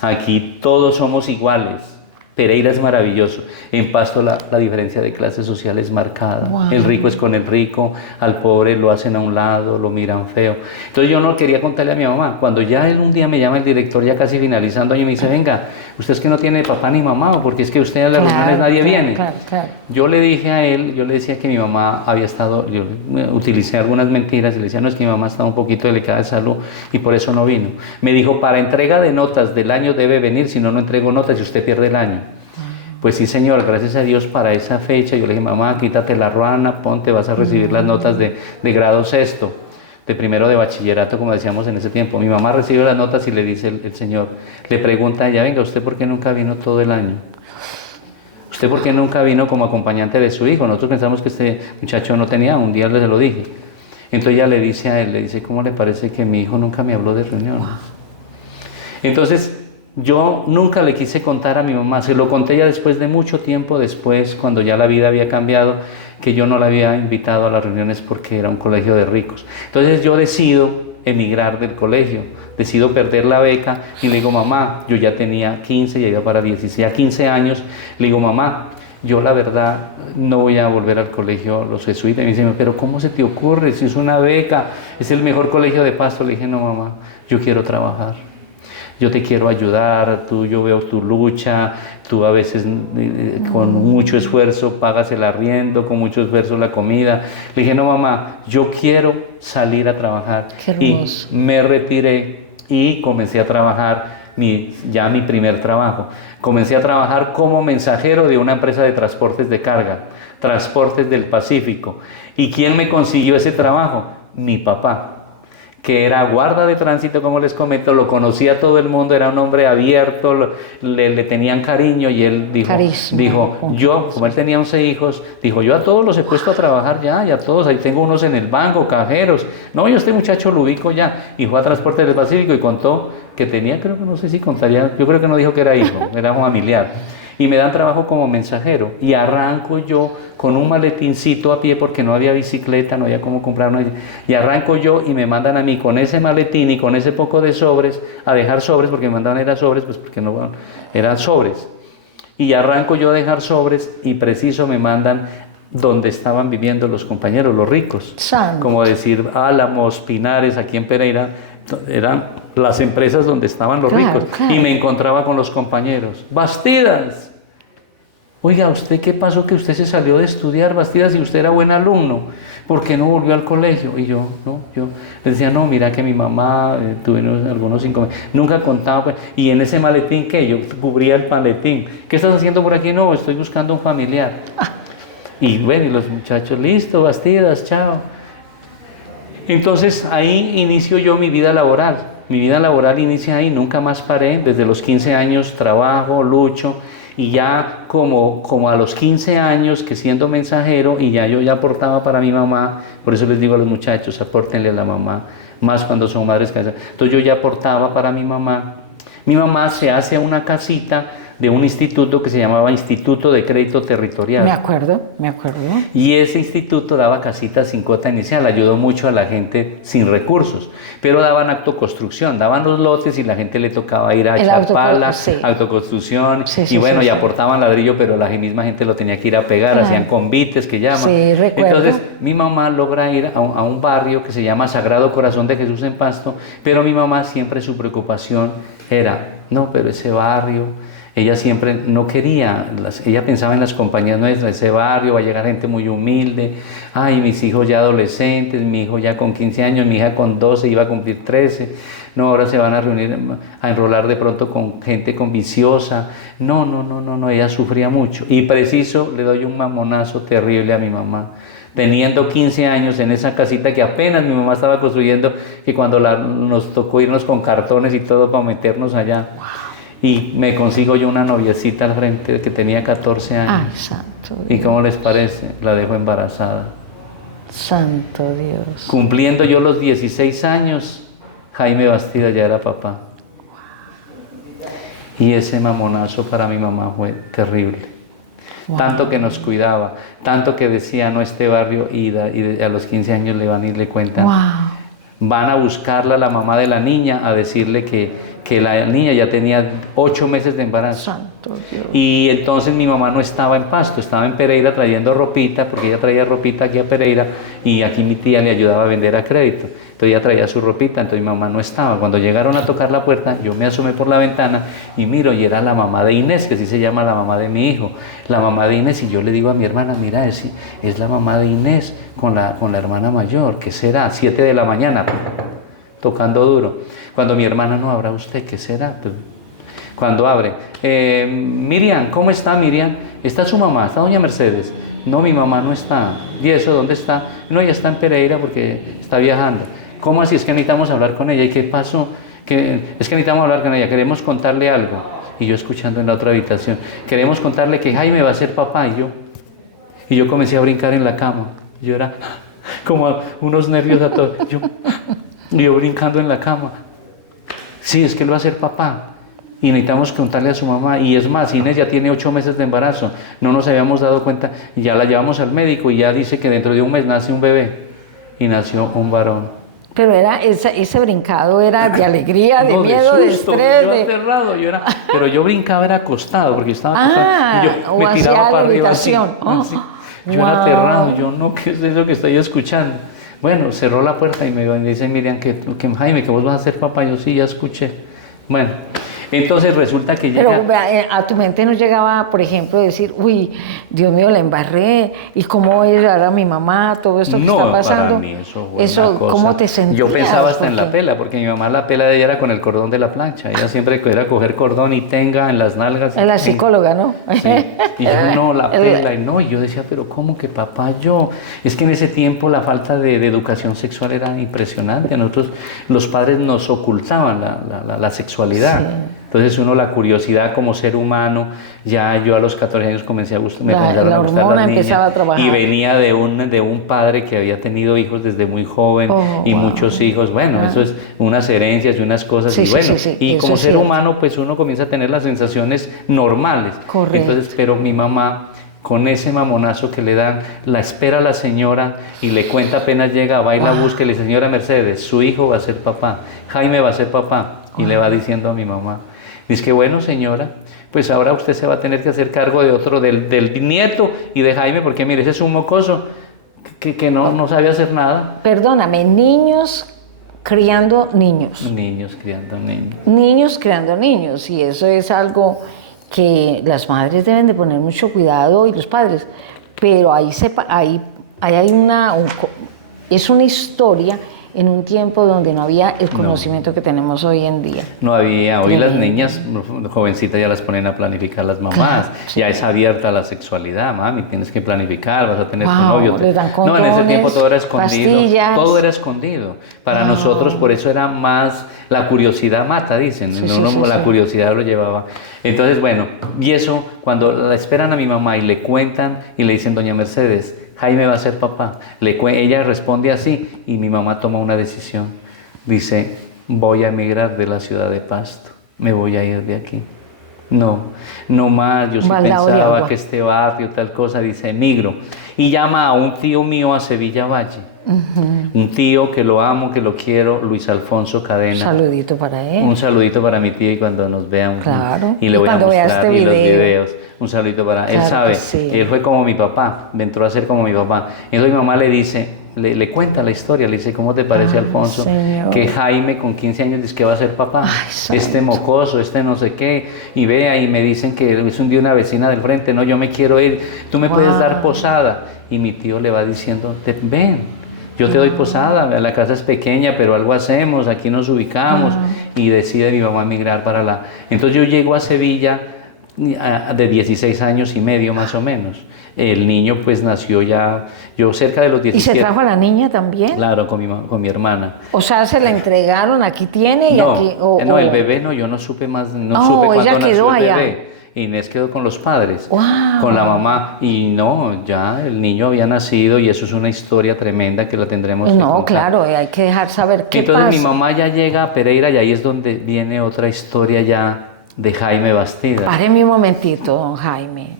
Aquí todos somos iguales. Pereira es maravilloso. En Pasto la diferencia de clase social es marcada. Wow. El rico es con el rico, al pobre lo hacen a un lado, lo miran feo. Entonces yo no quería contarle a mi mamá. Cuando ya un día me llama el director, ya casi finalizando año, y me dice, venga, usted es que no tiene papá ni mamá, o porque es que usted a las reuniones nadie viene. Claro. Yo le dije a él, yo le decía que mi mamá había estado, yo utilicé algunas mentiras y le decía, no, es que mi mamá estaba un poquito delicada de salud y por eso no vino. Me dijo, para entrega de notas del año debe venir, si no, no entrego notas y usted pierde el año. Pues sí, señor, gracias a Dios para esa fecha. Yo le dije, mamá, quítate la ruana, ponte, vas a recibir las notas de grado sexto, de primero de bachillerato, como decíamos en ese tiempo. Mi mamá recibe las notas y le dice el señor, le pregunta a ella, venga, ¿usted por qué nunca vino todo el año? ¿Usted por qué nunca vino como acompañante de su hijo? Nosotros pensamos que este muchacho no tenía, un día se lo dije. Entonces ella le dice a él, le dice, ¿cómo le parece que mi hijo nunca me habló de reunión? Entonces, yo nunca le quise contar a mi mamá, se lo conté ya después de mucho tiempo después, cuando ya la vida había cambiado, que yo no la había invitado a las reuniones porque era un colegio de ricos. Entonces yo decido emigrar del colegio, decido perder la beca y le digo, mamá, yo ya tenía 15, ya iba para 16, a 15 años, le digo, mamá, yo la verdad no voy a volver al colegio Los Jesuitas. Y me dice, pero ¿cómo se te ocurre? Si es una beca, es el mejor colegio de Pasto. Le dije, no, mamá, yo quiero trabajar. Yo te quiero ayudar, yo veo tu lucha, tú a veces con mucho esfuerzo pagas el arriendo, con mucho esfuerzo la comida. Le dije, no, mamá, yo quiero salir a trabajar. Y me retiré y comencé a trabajar mi primer trabajo. Comencé a trabajar como mensajero de una empresa de transportes de carga, Transportes del Pacífico. ¿Y quién me consiguió ese trabajo? Mi papá, que era guarda de tránsito, como les comento, lo conocía todo el mundo, era un hombre abierto, le tenían cariño, y él dijo, yo, como él tenía 11 hijos, dijo, yo a todos los he puesto a trabajar ya, y a todos, ahí tengo unos en el banco, cajeros, no, yo este muchacho lo ubico ya, y fue a Transportes del Pacífico y contó que tenía, creo que no sé si contaría, yo creo que no dijo que era hijo, era un familiar. y me dan trabajo como mensajero y arranco yo con un maletincito a pie porque no había bicicleta, no había cómo comprar una, y arranco yo y me mandan a mí con ese maletín y con ese poco de sobres a dejar sobres, porque me mandaban era sobres, pues porque no, bueno, eran sobres, y arranco yo a dejar sobres y preciso me mandan donde estaban viviendo los compañeros, los ricos, como decir Álamos, Pinares, aquí en Pereira, eran las empresas donde estaban los ricos, y me encontraba con los compañeros. Bastidas, oiga, ¿usted qué pasó que usted se salió de estudiar, Bastidas, y usted era buen alumno? ¿Por qué no volvió al colegio? Y yo le decía, no, mira que mi mamá tuve algunos inconvenientes, nunca contaba, pues, y en ese maletín, ¿qué? Yo cubría el maletín. ¿Qué estás haciendo por aquí? No, estoy buscando un familiar. Y bueno, y los muchachos, listo, Bastidas, chao. Entonces ahí inicio yo mi vida laboral. Mi vida laboral inicia ahí, nunca más paré. Desde los 15 años trabajo, lucho, y ya como a los 15 años que siendo mensajero, y yo ya aportaba para mi mamá. Por eso les digo a los muchachos, apórtenle a la mamá, más cuando son madres casadas. Entonces yo ya aportaba para mi mamá. Mi mamá se hace una casita de un instituto que se llamaba Instituto de Crédito Territorial. Me acuerdo. Y ese instituto daba casitas sin cuota inicial, ayudó mucho a la gente sin recursos, pero daban autoconstrucción, daban los lotes y la gente le tocaba ir a echar pala, autoconstrucción, y aportaban ladrillo, pero la misma gente lo tenía que ir a pegar, hacían convites que llaman. Sí, recuerdo. Entonces mi mamá logra ir a un barrio que se llama Sagrado Corazón de Jesús en Pasto, pero mi mamá siempre su preocupación era, no, pero ese barrio... Ella siempre no quería, ella pensaba en las compañías nuestras, ese barrio va a llegar gente muy humilde, ay, mis hijos ya adolescentes, mi hijo ya con 15 años, mi hija con 12 iba a cumplir 13, no, ahora se van a reunir, a enrolar de pronto con gente con viciosa, no, ella sufría mucho, y preciso le doy un mamonazo terrible a mi mamá. Teniendo 15 años en esa casita que apenas mi mamá estaba construyendo, que cuando nos tocó irnos con cartones y todo para meternos allá. Wow. Y me consigo yo una noviecita al frente que tenía 14 años. Ay, santo Dios. ¿Y cómo les parece? La dejo embarazada. Santo Dios. Cumpliendo yo los 16 años, Jaime Bastida ya era papá. Y ese mamonazo para mi mamá fue terrible. Wow. Tanto que nos cuidaba, tanto que decía, no, este barrio, y a los 15 años le van y le cuentan. Wow. Van a buscarla, la mamá de la niña, a decirle que la niña ya tenía 8 meses de embarazo. Santo Dios. Y entonces mi mamá no estaba en Pasto, estaba en Pereira trayendo ropita, porque ella traía ropita aquí a Pereira, y aquí mi tía le ayudaba a vender a crédito. Entonces ella traía su ropita, entonces mi mamá no estaba. Cuando llegaron a tocar la puerta, yo me asomé por la ventana y miro, y era la mamá de Inés, que así se llama la mamá de mi hijo, la mamá de Inés, y yo le digo a mi hermana, mira, es la mamá de Inés con la hermana mayor, ¿qué será? 7 de la mañana, tocando duro. Cuando mi hermana, no, ¿habrá usted? ¿Qué será? Pues, cuando abre, Miriam, ¿cómo está Miriam? ¿Está su mamá? ¿Está doña Mercedes? No, mi mamá no está. ¿Y eso dónde está? No, ella está en Pereira porque está viajando. ¿Cómo así? Es que necesitamos hablar con ella. ¿Y qué pasó? Es que necesitamos hablar con ella, queremos contarle algo. Y yo escuchando en la otra habitación, queremos contarle que Jaime va a ser papá. Y yo comencé a brincar en la cama. Yo era como unos nervios a todos. Yo brincando en la cama. Sí, es que él va a ser papá. Y necesitamos contarle a su mamá. Y es más, Inés ya tiene 8 meses de embarazo. No nos habíamos dado cuenta. Y ya la llevamos al médico y ya dice que dentro de un mes nace un bebé. Y nació un varón. Pero ese brincado era de alegría, de miedo, de estrés. Yo aterrado, pero yo brincaba era acostado, porque estaba acostado. Y yo me tiraba para arriba así. Yo era aterrado, yo no, ¿qué es eso que estoy escuchando? Bueno, cerró la puerta y me dice Miriam que Jaime, que vos vas a ser papá. Yo sí, ya escuché. Bueno, entonces resulta que llega... Pero a tu mente no llegaba, por ejemplo, decir, uy, Dios mío, la embarré, y cómo es ahora mi mamá, todo esto que está pasando. Para mí eso fue una cosa. ¿Cómo te sentías? Yo pensaba hasta en la pela, porque mi mamá la pela de ella era con el cordón de la plancha. Ella siempre era coger cordón y tenga en las nalgas. Es la psicóloga, ¿no? Sí. Y yo no, la pela, y yo decía, pero ¿cómo que papá yo? Es que en ese tiempo la falta de educación sexual era impresionante. A nosotros, los padres nos ocultaban la sexualidad. Sí. Entonces uno la curiosidad como ser humano, ya yo a los 14 años comencé a gustar, me comenzaron a gustar las niñas, empezaba a trabajar. Y venía de un padre que había tenido hijos desde muy joven y muchos hijos, bueno, eso es unas herencias y unas cosas y bueno, y como ser humano pues uno comienza a tener las sensaciones normales. Correcto. Entonces, pero mi mamá con ese mamonazo que le dan, la espera a la señora y le cuenta apenas llega, va y la busca y le dice, señora Mercedes, su hijo va a ser papá, Jaime va a ser papá, y le va diciendo a mi mamá. Dice que bueno, señora, pues ahora usted se va a tener que hacer cargo de otro, del nieto y de Jaime, porque mire, ese es un mocoso que no sabe hacer nada. Perdóname, niños criando niños. Niños criando niños. Niños criando niños, y eso es algo que las madres deben de poner mucho cuidado y los padres, pero es una historia en un tiempo donde no había el conocimiento que tenemos hoy en día. No había, hoy las niñas jovencitas ya las ponen a planificar las mamás, claro, sí. Ya es abierta la sexualidad, mami, tienes que planificar, vas a tener tu novio. Les dan condones, no, en ese tiempo todo era escondido, pastillas. Todo era escondido. Para nosotros por eso era más, la curiosidad mata, dicen, la curiosidad lo llevaba. Entonces, bueno, y eso, cuando la esperan a mi mamá y le cuentan y le dicen, doña Mercedes, Jaime va a ser papá. Ella responde así y mi mamá toma una decisión. Dice, voy a emigrar de la ciudad de Pasto, me voy a ir de aquí. No más, yo sí pensaba que este barrio, tal cosa, dice, emigro. Y llama a un tío mío a Sevilla Valle. Un tío que lo amo, que lo quiero, Luis Alfonso Cadena. Un saludito para él. Un saludito para mi tío y cuando nos vean. Claro. Y le voy a mostrar los videos. Un saludito para él. Él sabe, sí. Él fue como mi papá, entró a ser como mi papá. Entonces mi mamá le dice, le cuenta la historia, le dice, ¿cómo te parece, Alfonso? Señor. Que Jaime con 15 años dice que va a ser papá. Este mocoso, este no sé qué. Y vea, y me dicen que es un día una vecina del frente, no, yo me quiero ir, tú me puedes dar posada. Y mi tío le va diciendo, ven. Yo te doy posada, la casa es pequeña, pero algo hacemos, aquí nos ubicamos. Y decide mi mamá emigrar para la... Entonces yo llego a Sevilla de 16 años y medio más o menos. El niño pues nació ya, yo cerca de los 17. ¿Y se trajo a la niña también? Claro, con mi hermana. O sea, se la entregaron, aquí tiene y aquí... No, el bebé no, yo no supe más, supe cuándo ella quedó nació el allá. bebé. Inés quedó con los padres, wow. Con la mamá, y no, ya el niño había nacido y eso es una historia tremenda que la tendremos que contar. Claro, hay que dejar saber qué Entonces pasa. Mi mamá ya llega a Pereira y ahí es donde viene otra historia ya de Jaime Bastida. Páreme un momentito, don Jaime.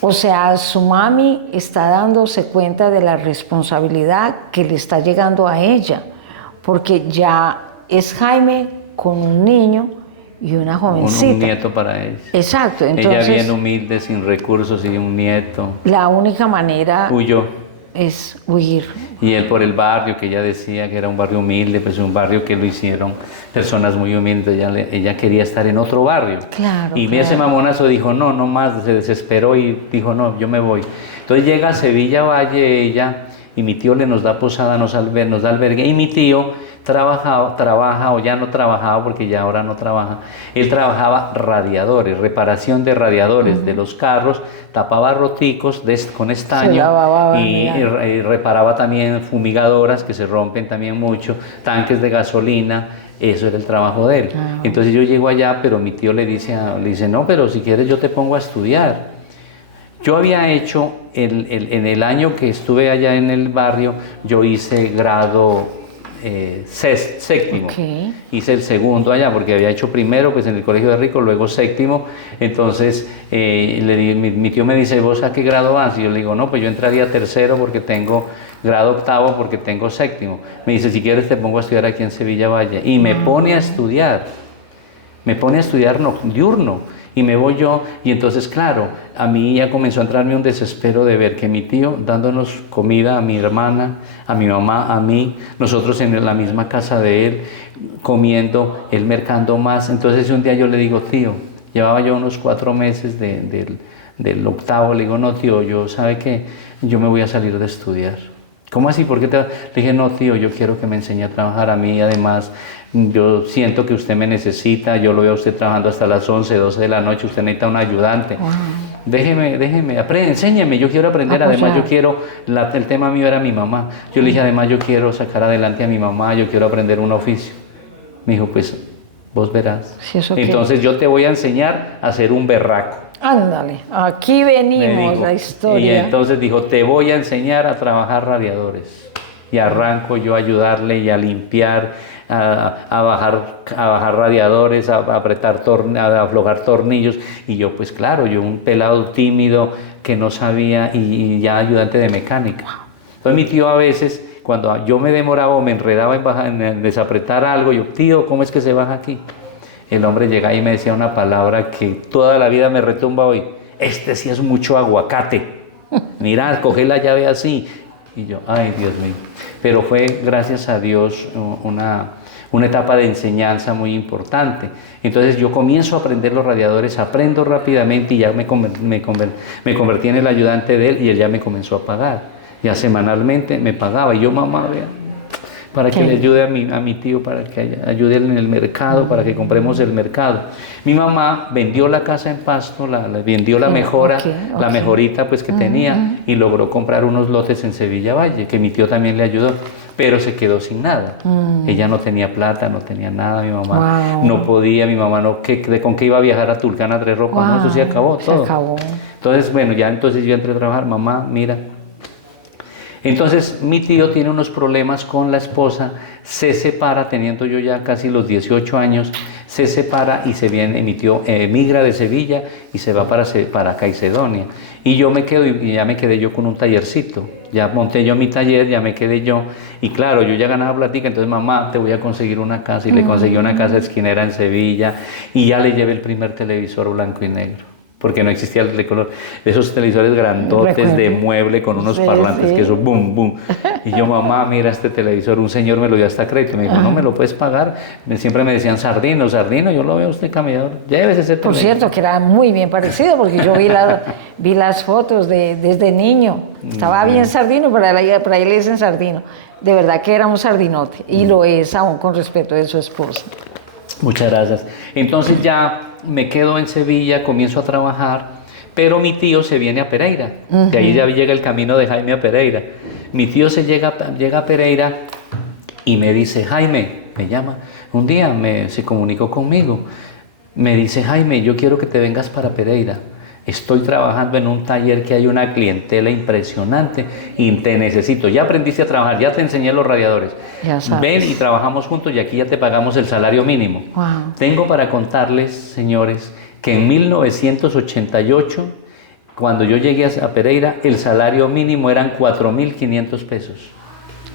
O sea, su mami está dándose cuenta de la responsabilidad que le está llegando a ella, porque ya es Jaime con un niño y una jovencita. Un nieto para ella. Exacto. Entonces, ella bien humilde, sin recursos y un nieto. La única manera huyó. Es huir. Y él por el barrio, que ella decía que era un barrio humilde, pues un barrio que lo hicieron personas muy humildes, ella quería estar en otro barrio. Claro. Y ese mamonazo dijo, no más, se desesperó y dijo, no, yo me voy. Entonces llega a Sevilla Valle ella, y mi tío nos da posada, nos da albergue, y mi tío trabaja, o ya no trabajaba porque ya ahora no trabaja, él trabajaba radiadores, reparación de radiadores de los carros, tapaba roticos con estaño y reparaba también fumigadoras que se rompen también mucho, tanques de gasolina, eso era el trabajo de él. Entonces yo llego allá, pero mi tío le dice, no, pero si quieres yo te pongo a estudiar. Yo había hecho, en el año que estuve allá en el barrio, yo hice grado séptimo. Hice el segundo allá, porque había hecho primero pues en el colegio de Rico, luego séptimo. Entonces mi tío me dice, ¿vos a qué grado vas? Y yo le digo, no, pues yo entraría tercero porque tengo grado octavo, porque tengo séptimo. Me dice, si quieres te pongo a estudiar aquí en Sevilla Valle. Y me pone a estudiar diurno. Y me voy yo, y entonces claro, a mí ya comenzó a entrarme un desespero de ver que mi tío dándonos comida a mi hermana, a mi mamá, a mí, nosotros en la misma casa de él, comiendo, él mercando más. Entonces un día yo le digo, tío, llevaba yo unos 4 meses del octavo, le digo, no tío, yo sabe que yo me voy a salir de estudiar. ¿Cómo así? ¿Por qué le dije, no tío, yo quiero que me enseñe a trabajar a mí, además yo siento que usted me necesita, yo lo veo a usted trabajando hasta las 11, 12 de la noche, usted necesita un ayudante. Déjeme, enséñeme, yo quiero aprender, además yo quiero, el tema mío era mi mamá, yo le dije además yo quiero sacar adelante a mi mamá, yo quiero aprender un oficio. Me dijo, pues Vos verás. Sí, ¿eso entonces yo te voy a enseñar a ser un berraco. Ándale, aquí venimos, la historia. Y entonces dijo, te voy a enseñar a trabajar radiadores. Y arranco yo a ayudarle y a limpiar, a bajar radiadores, a apretar, a aflojar tornillos. Y yo, pues claro, yo un pelado tímido que no sabía y ya ayudante de mecánica. Entonces mi tío a veces, cuando yo me demoraba o me enredaba en desapretar algo, yo, tío, ¿cómo es que se baja aquí? El hombre llegaba y me decía una palabra que toda la vida me retumba hoy. Este sí es mucho aguacate. Mirá, coge la llave así. Y yo, ay, Dios mío. Pero fue, gracias a Dios, una etapa de enseñanza muy importante. Entonces yo comienzo a aprender los radiadores, aprendo rápidamente y ya me convertí en el ayudante de él y él ya me comenzó a pagar. Ya semanalmente me pagaba. Y yo, mamá, vea, para que le ayude a mi tío, para que ayude en el mercado, para que compremos el mercado. Mi mamá vendió la casa en Pasto, vendió la mejora, la mejorita pues que tenía y logró comprar unos lotes en Sevilla Valle, que mi tío también le ayudó, pero se quedó sin nada. Ella no tenía plata, no tenía nada, mi mamá no podía, mi mamá no, ¿con qué iba a viajar a Tulcán, a Tres Rocas? No, eso se acabó todo. Se acabó. Entonces, bueno, ya entonces yo entré a trabajar, mamá, mira. Entonces mi tío tiene unos problemas con la esposa, se separa, teniendo yo ya casi los 18 años, se separa y se viene, mi tío emigra de Sevilla y se va para Caicedonia. Y yo me quedo, y ya me quedé yo con un tallercito, ya monté yo mi taller, ya me quedé yo, y claro, yo ya ganaba platica, entonces mamá, te voy a conseguir una casa, y le conseguí una casa esquinera en Sevilla, y ya le llevé el primer televisor blanco y negro. Porque no existía el de color, esos televisores grandotes de mueble con unos parlantes que eso, boom, boom. Y yo, mamá, mira este televisor, un señor me lo dio hasta crédito. Me dijo, no me lo puedes pagar. Siempre me decían, Sardino, yo lo veo a usted camellador. Llévese ese televisor. Por cierto, que era muy bien parecido, porque yo vi las fotos desde niño. Estaba bien Sardino, por ahí le dicen Sardino. De verdad que era un sardinote, y lo es aún con respeto de su esposa. Muchas gracias. Entonces ya me quedo en Sevilla, comienzo a trabajar, pero mi tío se viene a Pereira. De ahí ya llega el camino de Jaime a Pereira. Mi tío llega a Pereira y me dice, Jaime, me llama. Un día se comunicó conmigo. Me dice, Jaime, yo quiero que te vengas para Pereira. Estoy trabajando en un taller que hay una clientela impresionante y te necesito. Ya aprendiste a trabajar, ya te enseñé los radiadores. Ven y trabajamos juntos y aquí ya te pagamos el salario mínimo. Wow. Tengo para contarles, señores, que en 1988, cuando yo llegué a Pereira, el salario mínimo eran 4.500 pesos.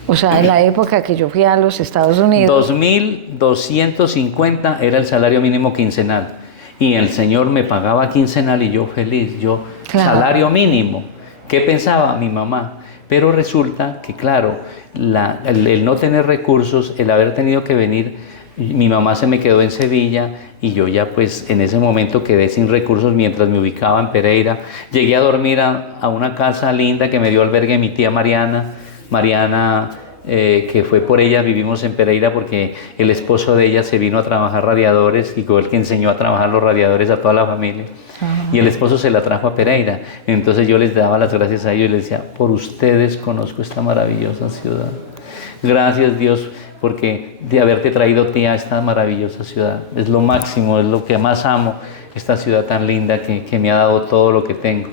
O sea, en la época que yo fui a los Estados Unidos... 2.250 era el salario mínimo quincenal. Y el Señor me pagaba quincenal y yo feliz, claro. Salario mínimo. ¿Qué pensaba mi mamá? Pero resulta que, claro, el no tener recursos, el haber tenido que venir, mi mamá se me quedó en Sevilla y yo ya pues en ese momento quedé sin recursos mientras me ubicaba en Pereira. Llegué a dormir a una casa linda que me dio albergue mi tía Mariana, que fue por ella, vivimos en Pereira porque el esposo de ella se vino a trabajar radiadores y fue el que enseñó a trabajar los radiadores a toda la familia. Y el esposo se la trajo a Pereira. Entonces yo les daba las gracias a ellos y les decía, por ustedes conozco esta maravillosa ciudad. Gracias Dios porque de haberte traído tía a esta maravillosa ciudad. Es lo máximo, es lo que más amo, esta ciudad tan linda que me ha dado todo lo que tengo.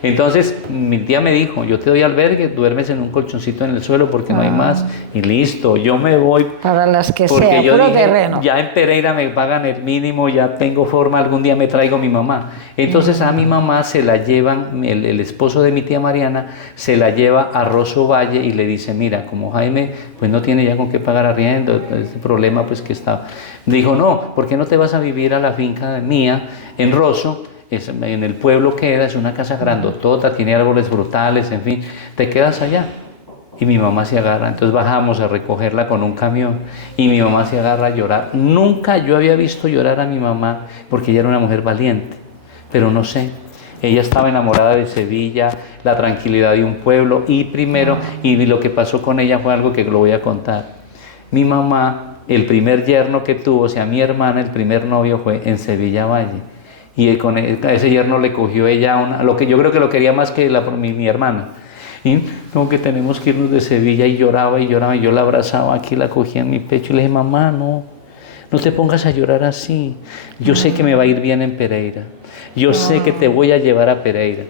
Entonces mi tía me dijo, yo te doy albergue, duermes en un colchoncito en el suelo porque no hay más, y listo, yo me voy. Para las que porque sea, yo puro dije, terreno. Ya en Pereira me pagan el mínimo, ya tengo forma, algún día me traigo a mi mamá. Entonces a mi mamá se la llevan, el esposo de mi tía Mariana, se la lleva a Rosso Valle y le dice, mira, como Jaime pues no tiene ya con qué pagar arriendo, este problema pues que está. Dijo, no, ¿por qué no te vas a vivir a la finca mía en Rosso? En el pueblo queda, es una casa grandotota, tiene árboles frutales, en fin, te quedas allá. Y mi mamá se agarra, entonces bajamos a recogerla con un camión y mi mamá se agarra a llorar. Nunca yo había visto llorar a mi mamá porque ella era una mujer valiente, pero no sé, ella estaba enamorada de Sevilla, la tranquilidad de un pueblo y lo que pasó con ella fue algo que lo voy a contar. Mi mamá, el primer yerno que tuvo, o sea, mi hermana, el primer novio fue en Sevilla Valle. Y con ese yerno le cogió ella lo que yo creo que lo quería más que mi hermana. Y como que tenemos que irnos de Sevilla y lloraba y lloraba. Y yo la abrazaba aquí, la cogía en mi pecho y le dije, mamá, no, no te pongas a llorar así. Yo sé que me va a ir bien en Pereira. Yo sé que te voy a llevar a Pereira.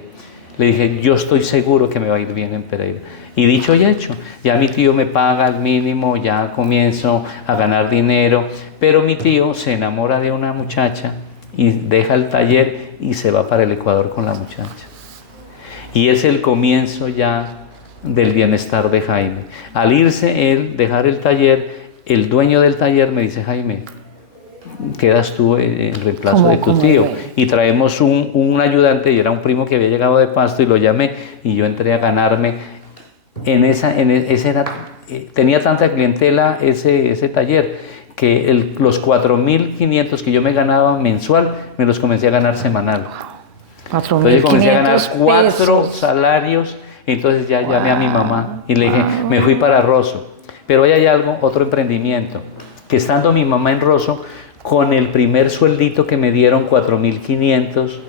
Le dije, yo estoy seguro que me va a ir bien en Pereira. Y dicho y hecho, ya mi tío me paga el mínimo, ya comienzo a ganar dinero, pero mi tío se enamora de una muchacha y deja el taller y se va para el Ecuador con la muchacha. Y es el comienzo ya del bienestar de Jaime. Al irse él, dejar el taller, el dueño del taller me dice, Jaime, quedas tú en reemplazo de tu tío. Y traemos un ayudante, y era un primo que había llegado de Pasto, y lo llamé, y yo entré a ganarme, tenía tanta clientela ese taller, que los 4.500 que yo me ganaba mensual, me los comencé a ganar semanal. 4.500 Entonces comencé a ganar 4 salarios, entonces ya llamé a mi mamá, y le dije, me fui para Rosso. Pero hoy hay otro emprendimiento, que estando mi mamá en Rosso, con el primer sueldito que me dieron, 4.500,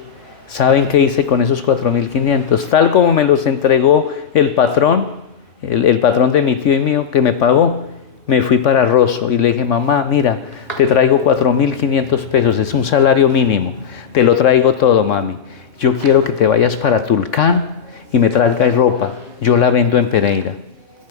¿saben qué hice con esos 4.500? Tal como me los entregó el patrón, el patrón de mi tío y mío, que me pagó, me fui para Rosso y le dije, mamá, mira, te traigo 4.500 pesos, es un salario mínimo, te lo traigo todo, mami. Yo quiero que te vayas para Tulcán y me traigas ropa, yo la vendo en Pereira.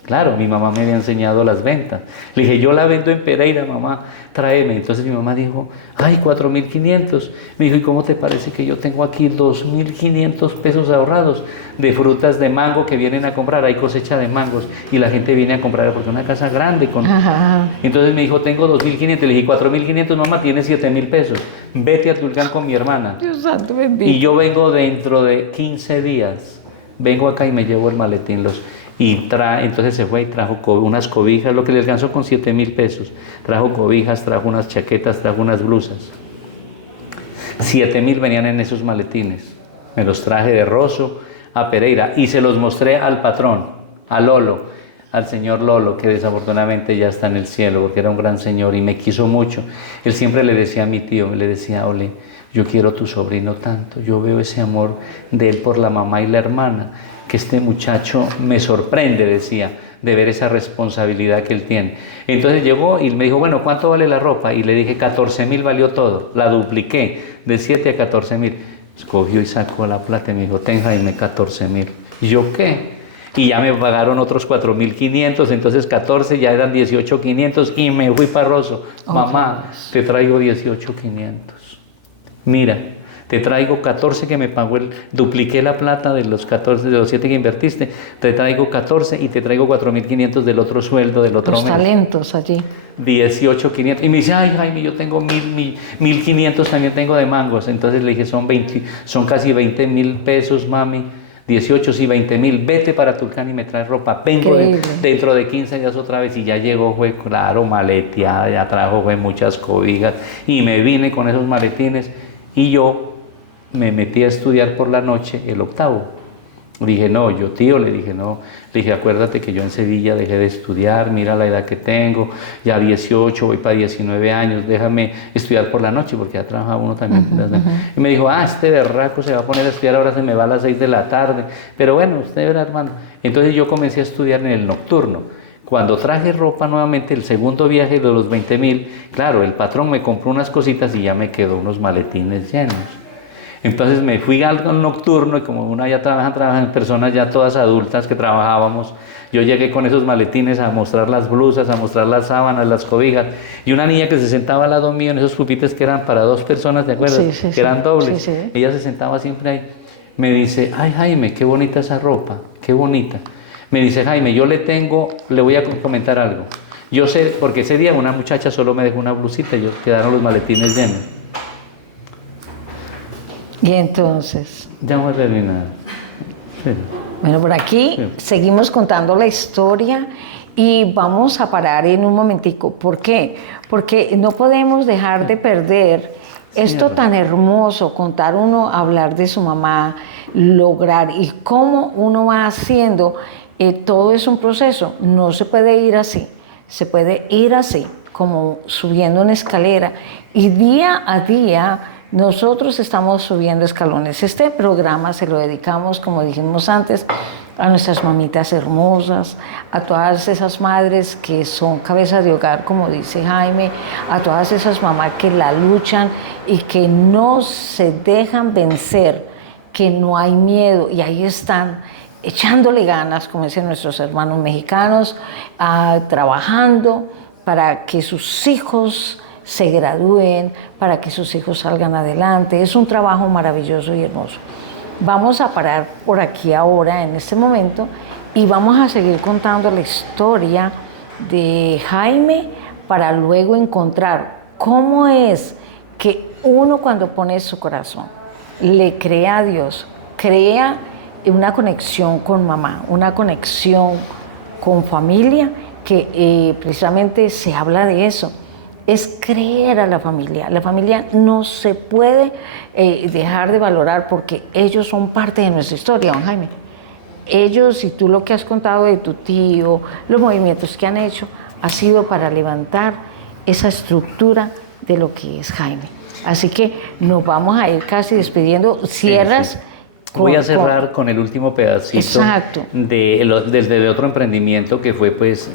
Claro, mi mamá me había enseñado las ventas. Le dije, yo la vendo en Pereira, mamá, tráeme. Entonces mi mamá dijo, ay, 4.500. Me dijo, ¿y cómo te parece que yo tengo aquí 2.500 pesos ahorrados de frutas de mango que vienen a comprar? Hay cosecha de mangos y la gente viene a comprar porque es una casa grande. Entonces me dijo, tengo 2.500. Le dije, 4.500, mamá, tienes 7.000 pesos. Vete a Tulcán con mi hermana. Dios santo, bendito. Y yo vengo dentro de 15 días. Vengo acá y me llevo el maletín. Entonces se fue y trajo unas cobijas, lo que le alcanzó con 7.000 pesos. Trajo cobijas, trajo unas chaquetas, trajo unas blusas. 7.000 venían en esos maletines. Me los traje de Rosso a Pereira y se los mostré al patrón, a Lolo, al señor Lolo, que desafortunadamente ya está en el cielo, porque era un gran señor y me quiso mucho. Él siempre le decía a mi tío, le decía, Ole, yo quiero a tu sobrino tanto, yo veo ese amor de él por la mamá y la hermana, que este muchacho me sorprende, decía, de ver esa responsabilidad que él tiene. Entonces llegó y me dijo, bueno, ¿cuánto vale la ropa? Y le dije, 14.000 valió todo, la dupliqué, de 7 a 14.000. Cogió y sacó la plata y me dijo, ten, Jaime, 14.000. ¿Y yo qué? Y ya me pagaron otros 4.500, entonces 14, ya eran 18.500 y me fui para Rosso. Mamá, te traigo 18.500. Mira, te traigo 14 que me pagó dupliqué la plata de los 14, de los 7 que invertiste, te traigo 14 y te traigo 4.500 del otro sueldo del otro mes. Los talentos allí. 18.500. Y me dice, ay, Jaime, yo tengo 1.500 también tengo de mangos. Entonces le dije, son casi 20.000 pesos, mami. 18, sí, 20.000. Vete para Tulcán y me traes ropa. Vengo dentro de 15 días otra vez. Y ya llegó, fue claro, maleteada, ya trajo, fue muchas cobijas. Y me vine con esos maletines. Y yo me metí a estudiar por la noche el octavo. Dije, no, yo tío, le dije, no. Le dije, acuérdate que yo en Sevilla dejé de estudiar, mira la edad que tengo, ya 18, voy para 19 años, déjame estudiar por la noche, porque ya trabaja uno también. Y me dijo, este berraco se va a poner a estudiar, ahora se me va a las 6 de la tarde. Pero bueno, usted verá, hermano. Entonces yo comencé a estudiar en el nocturno. Cuando traje ropa nuevamente, el segundo viaje de los 20.000, claro, el patrón me compró unas cositas y ya me quedó unos maletines llenos. Entonces me fui al nocturno y como una ya trabajan personas ya todas adultas que trabajábamos, yo llegué con esos maletines a mostrar las blusas, a mostrar las sábanas, las cobijas, y una niña que se sentaba al lado mío en esos pupitres que eran para 2 personas, ¿te acuerdas? Sí, que eran dobles. Sí, sí. Ella se sentaba siempre ahí. Me dice, ay, Jaime, qué bonita esa ropa, qué bonita. Me dice, Jaime, le voy a comentar algo. Yo sé, porque ese día una muchacha solo me dejó una blusita y quedaron los maletines llenos. Y entonces... Ya voy a terminar. Sí. Bueno, por aquí seguimos contando la historia y vamos a parar en un momentico. ¿Por qué? Porque no podemos dejar de perder esto tan hermoso, contar uno, hablar de su mamá, lograr y cómo uno va haciendo. Todo es un proceso, no se puede ir así, se puede ir así, como subiendo una escalera y día a día nosotros estamos subiendo escalones. Este programa se lo dedicamos, como dijimos antes, a nuestras mamitas hermosas, a todas esas madres que son cabezas de hogar, como dice Jaime, a todas esas mamás que la luchan y que no se dejan vencer, que no hay miedo y ahí están echándole ganas, como dicen nuestros hermanos mexicanos, trabajando para que sus hijos se gradúen, para que sus hijos salgan adelante. Es un trabajo maravilloso y hermoso. Vamos a parar por aquí ahora, en este momento, y vamos a seguir contando la historia de Jaime para luego encontrar cómo es que uno cuando pone su corazón, le cree a Dios, crea una conexión con mamá, una conexión con familia, que precisamente se habla de eso. Es creer a la familia. La familia no se puede dejar de valorar porque ellos son parte de nuestra historia, don Jaime. Ellos, y tú lo que has contado de tu tío, los movimientos que han hecho, ha sido para levantar esa estructura de lo que es Jaime. Así que nos vamos a ir casi despidiendo. Cierras. Sí, sí. Voy a cerrar con el último pedacito del otro emprendimiento que fue pues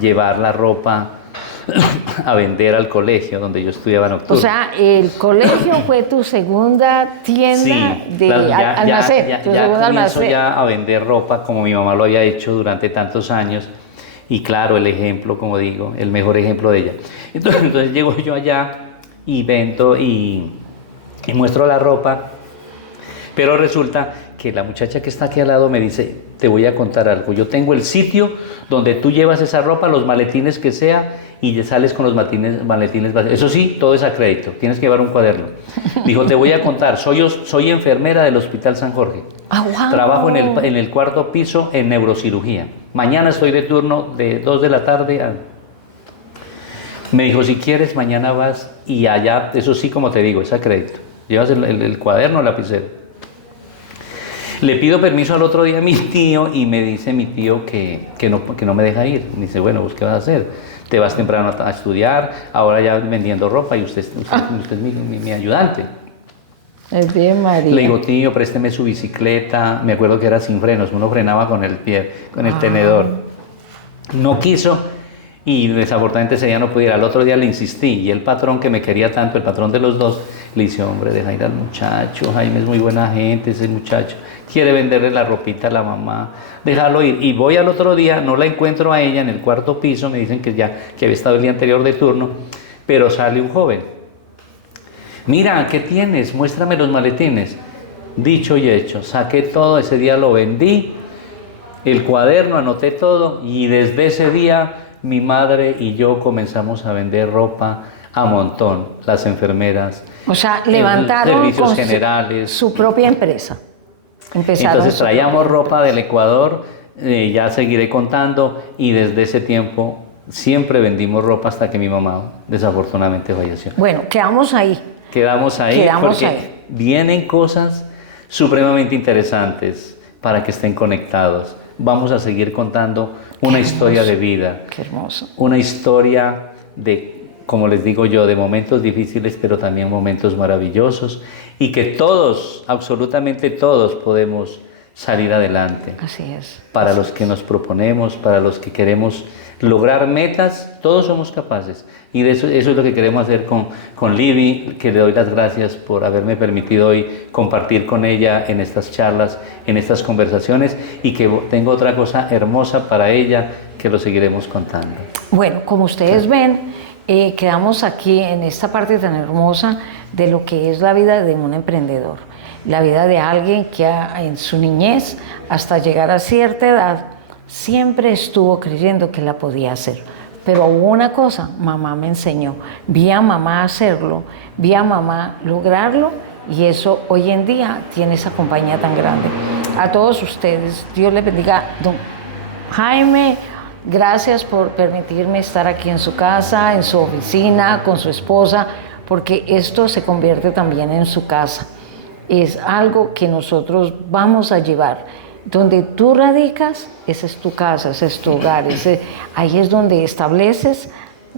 llevar la ropa a vender al colegio donde yo estudiaba nocturno. O sea, el colegio fue tu segunda tienda de almacén. Ya comienzo ya a vender ropa como mi mamá lo había hecho durante tantos años y claro, el ejemplo, como digo, el mejor ejemplo de ella. Entonces llego yo allá y vendo y muestro la ropa, pero resulta que la muchacha que está aquí al lado me dice, te voy a contar algo, yo tengo el sitio donde tú llevas esa ropa, los maletines que sea, y sales con los maletines. Eso sí, todo es a crédito, tienes que llevar un cuaderno. Dijo, te voy a contar, soy enfermera del Hospital San Jorge. Wow. Trabajo en el 4º piso en neurocirugía. Mañana estoy de turno de 2 de la tarde a... Me dijo, si quieres, mañana vas y allá, eso sí, como te digo, es a crédito. Llevas el cuaderno, el lapicero. Le pido permiso al otro día a mi tío y me dice mi tío que no me deja ir. Me dice, bueno, ¿vos qué vas a hacer? Te vas temprano a estudiar, ahora ya vendiendo ropa y usted es mi ayudante. Es bien, María. Le digo, tío, présteme su bicicleta. Me acuerdo que era sin frenos, uno frenaba con el pie, con el tenedor. No quiso y desafortunadamente ese día no pude ir. Al otro día le insistí y el patrón que me quería tanto, el patrón de los dos, le dice, hombre, deja ir al muchacho, Jaime es muy buena gente, ese muchacho quiere venderle la ropita a la mamá, déjalo ir. Y voy al otro día, no la encuentro a ella en el 4º piso, me dicen que había estado el día anterior de turno, pero sale un joven. Mira, ¿qué tienes? Muéstrame los maletines. Dicho y hecho, saqué todo, ese día lo vendí, el cuaderno, anoté todo y desde ese día mi madre y yo comenzamos a vender ropa a montón, las enfermeras. O sea, levantaron servicios generales. Su propia empresa. Entonces traíamos ropa del Ecuador, ya seguiré contando, y desde ese tiempo siempre vendimos ropa hasta que mi mamá desafortunadamente falleció. Bueno, quedamos ahí. Quedamos ahí porque vienen cosas supremamente interesantes para que estén conectados. Vamos a seguir contando una historia de vida. Qué hermoso. Una historia de, como les digo yo, de momentos difíciles, pero también momentos maravillosos, y que todos, absolutamente todos, podemos salir adelante. Así es. Para los que nos proponemos, para los que queremos lograr metas, todos somos capaces. Y de eso es lo que queremos hacer con Libby, que le doy las gracias por haberme permitido hoy compartir con ella en estas charlas, en estas conversaciones, y que tengo otra cosa hermosa para ella que lo seguiremos contando. Bueno, como ustedes ven, quedamos aquí en esta parte tan hermosa de lo que es la vida de un emprendedor, la vida de alguien que en su niñez, hasta llegar a cierta edad, siempre estuvo creyendo que la podía hacer. Pero hubo una cosa, mamá me enseñó, vi a mamá hacerlo, vi a mamá lograrlo, y eso hoy en día tiene esa compañía tan grande. A todos ustedes, Dios les bendiga. Don Jaime, gracias por permitirme estar aquí en su casa, en su oficina, con su esposa, porque esto se convierte también en su casa. Es algo que nosotros vamos a llevar. Donde tú radicas, esa es tu casa, ese es tu hogar, ahí es donde estableces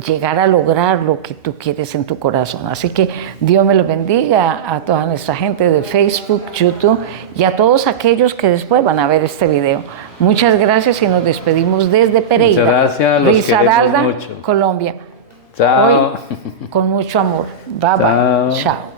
llegar a lograr lo que tú quieres en tu corazón. Así que Dios me los bendiga a toda nuestra gente de Facebook, YouTube y a todos aquellos que después van a ver este video. Muchas gracias y nos despedimos desde Pereira, muchas gracias, los Risaralda, queremos mucho. Colombia. Chao. Hoy, con mucho amor. Bye, bye. Chao.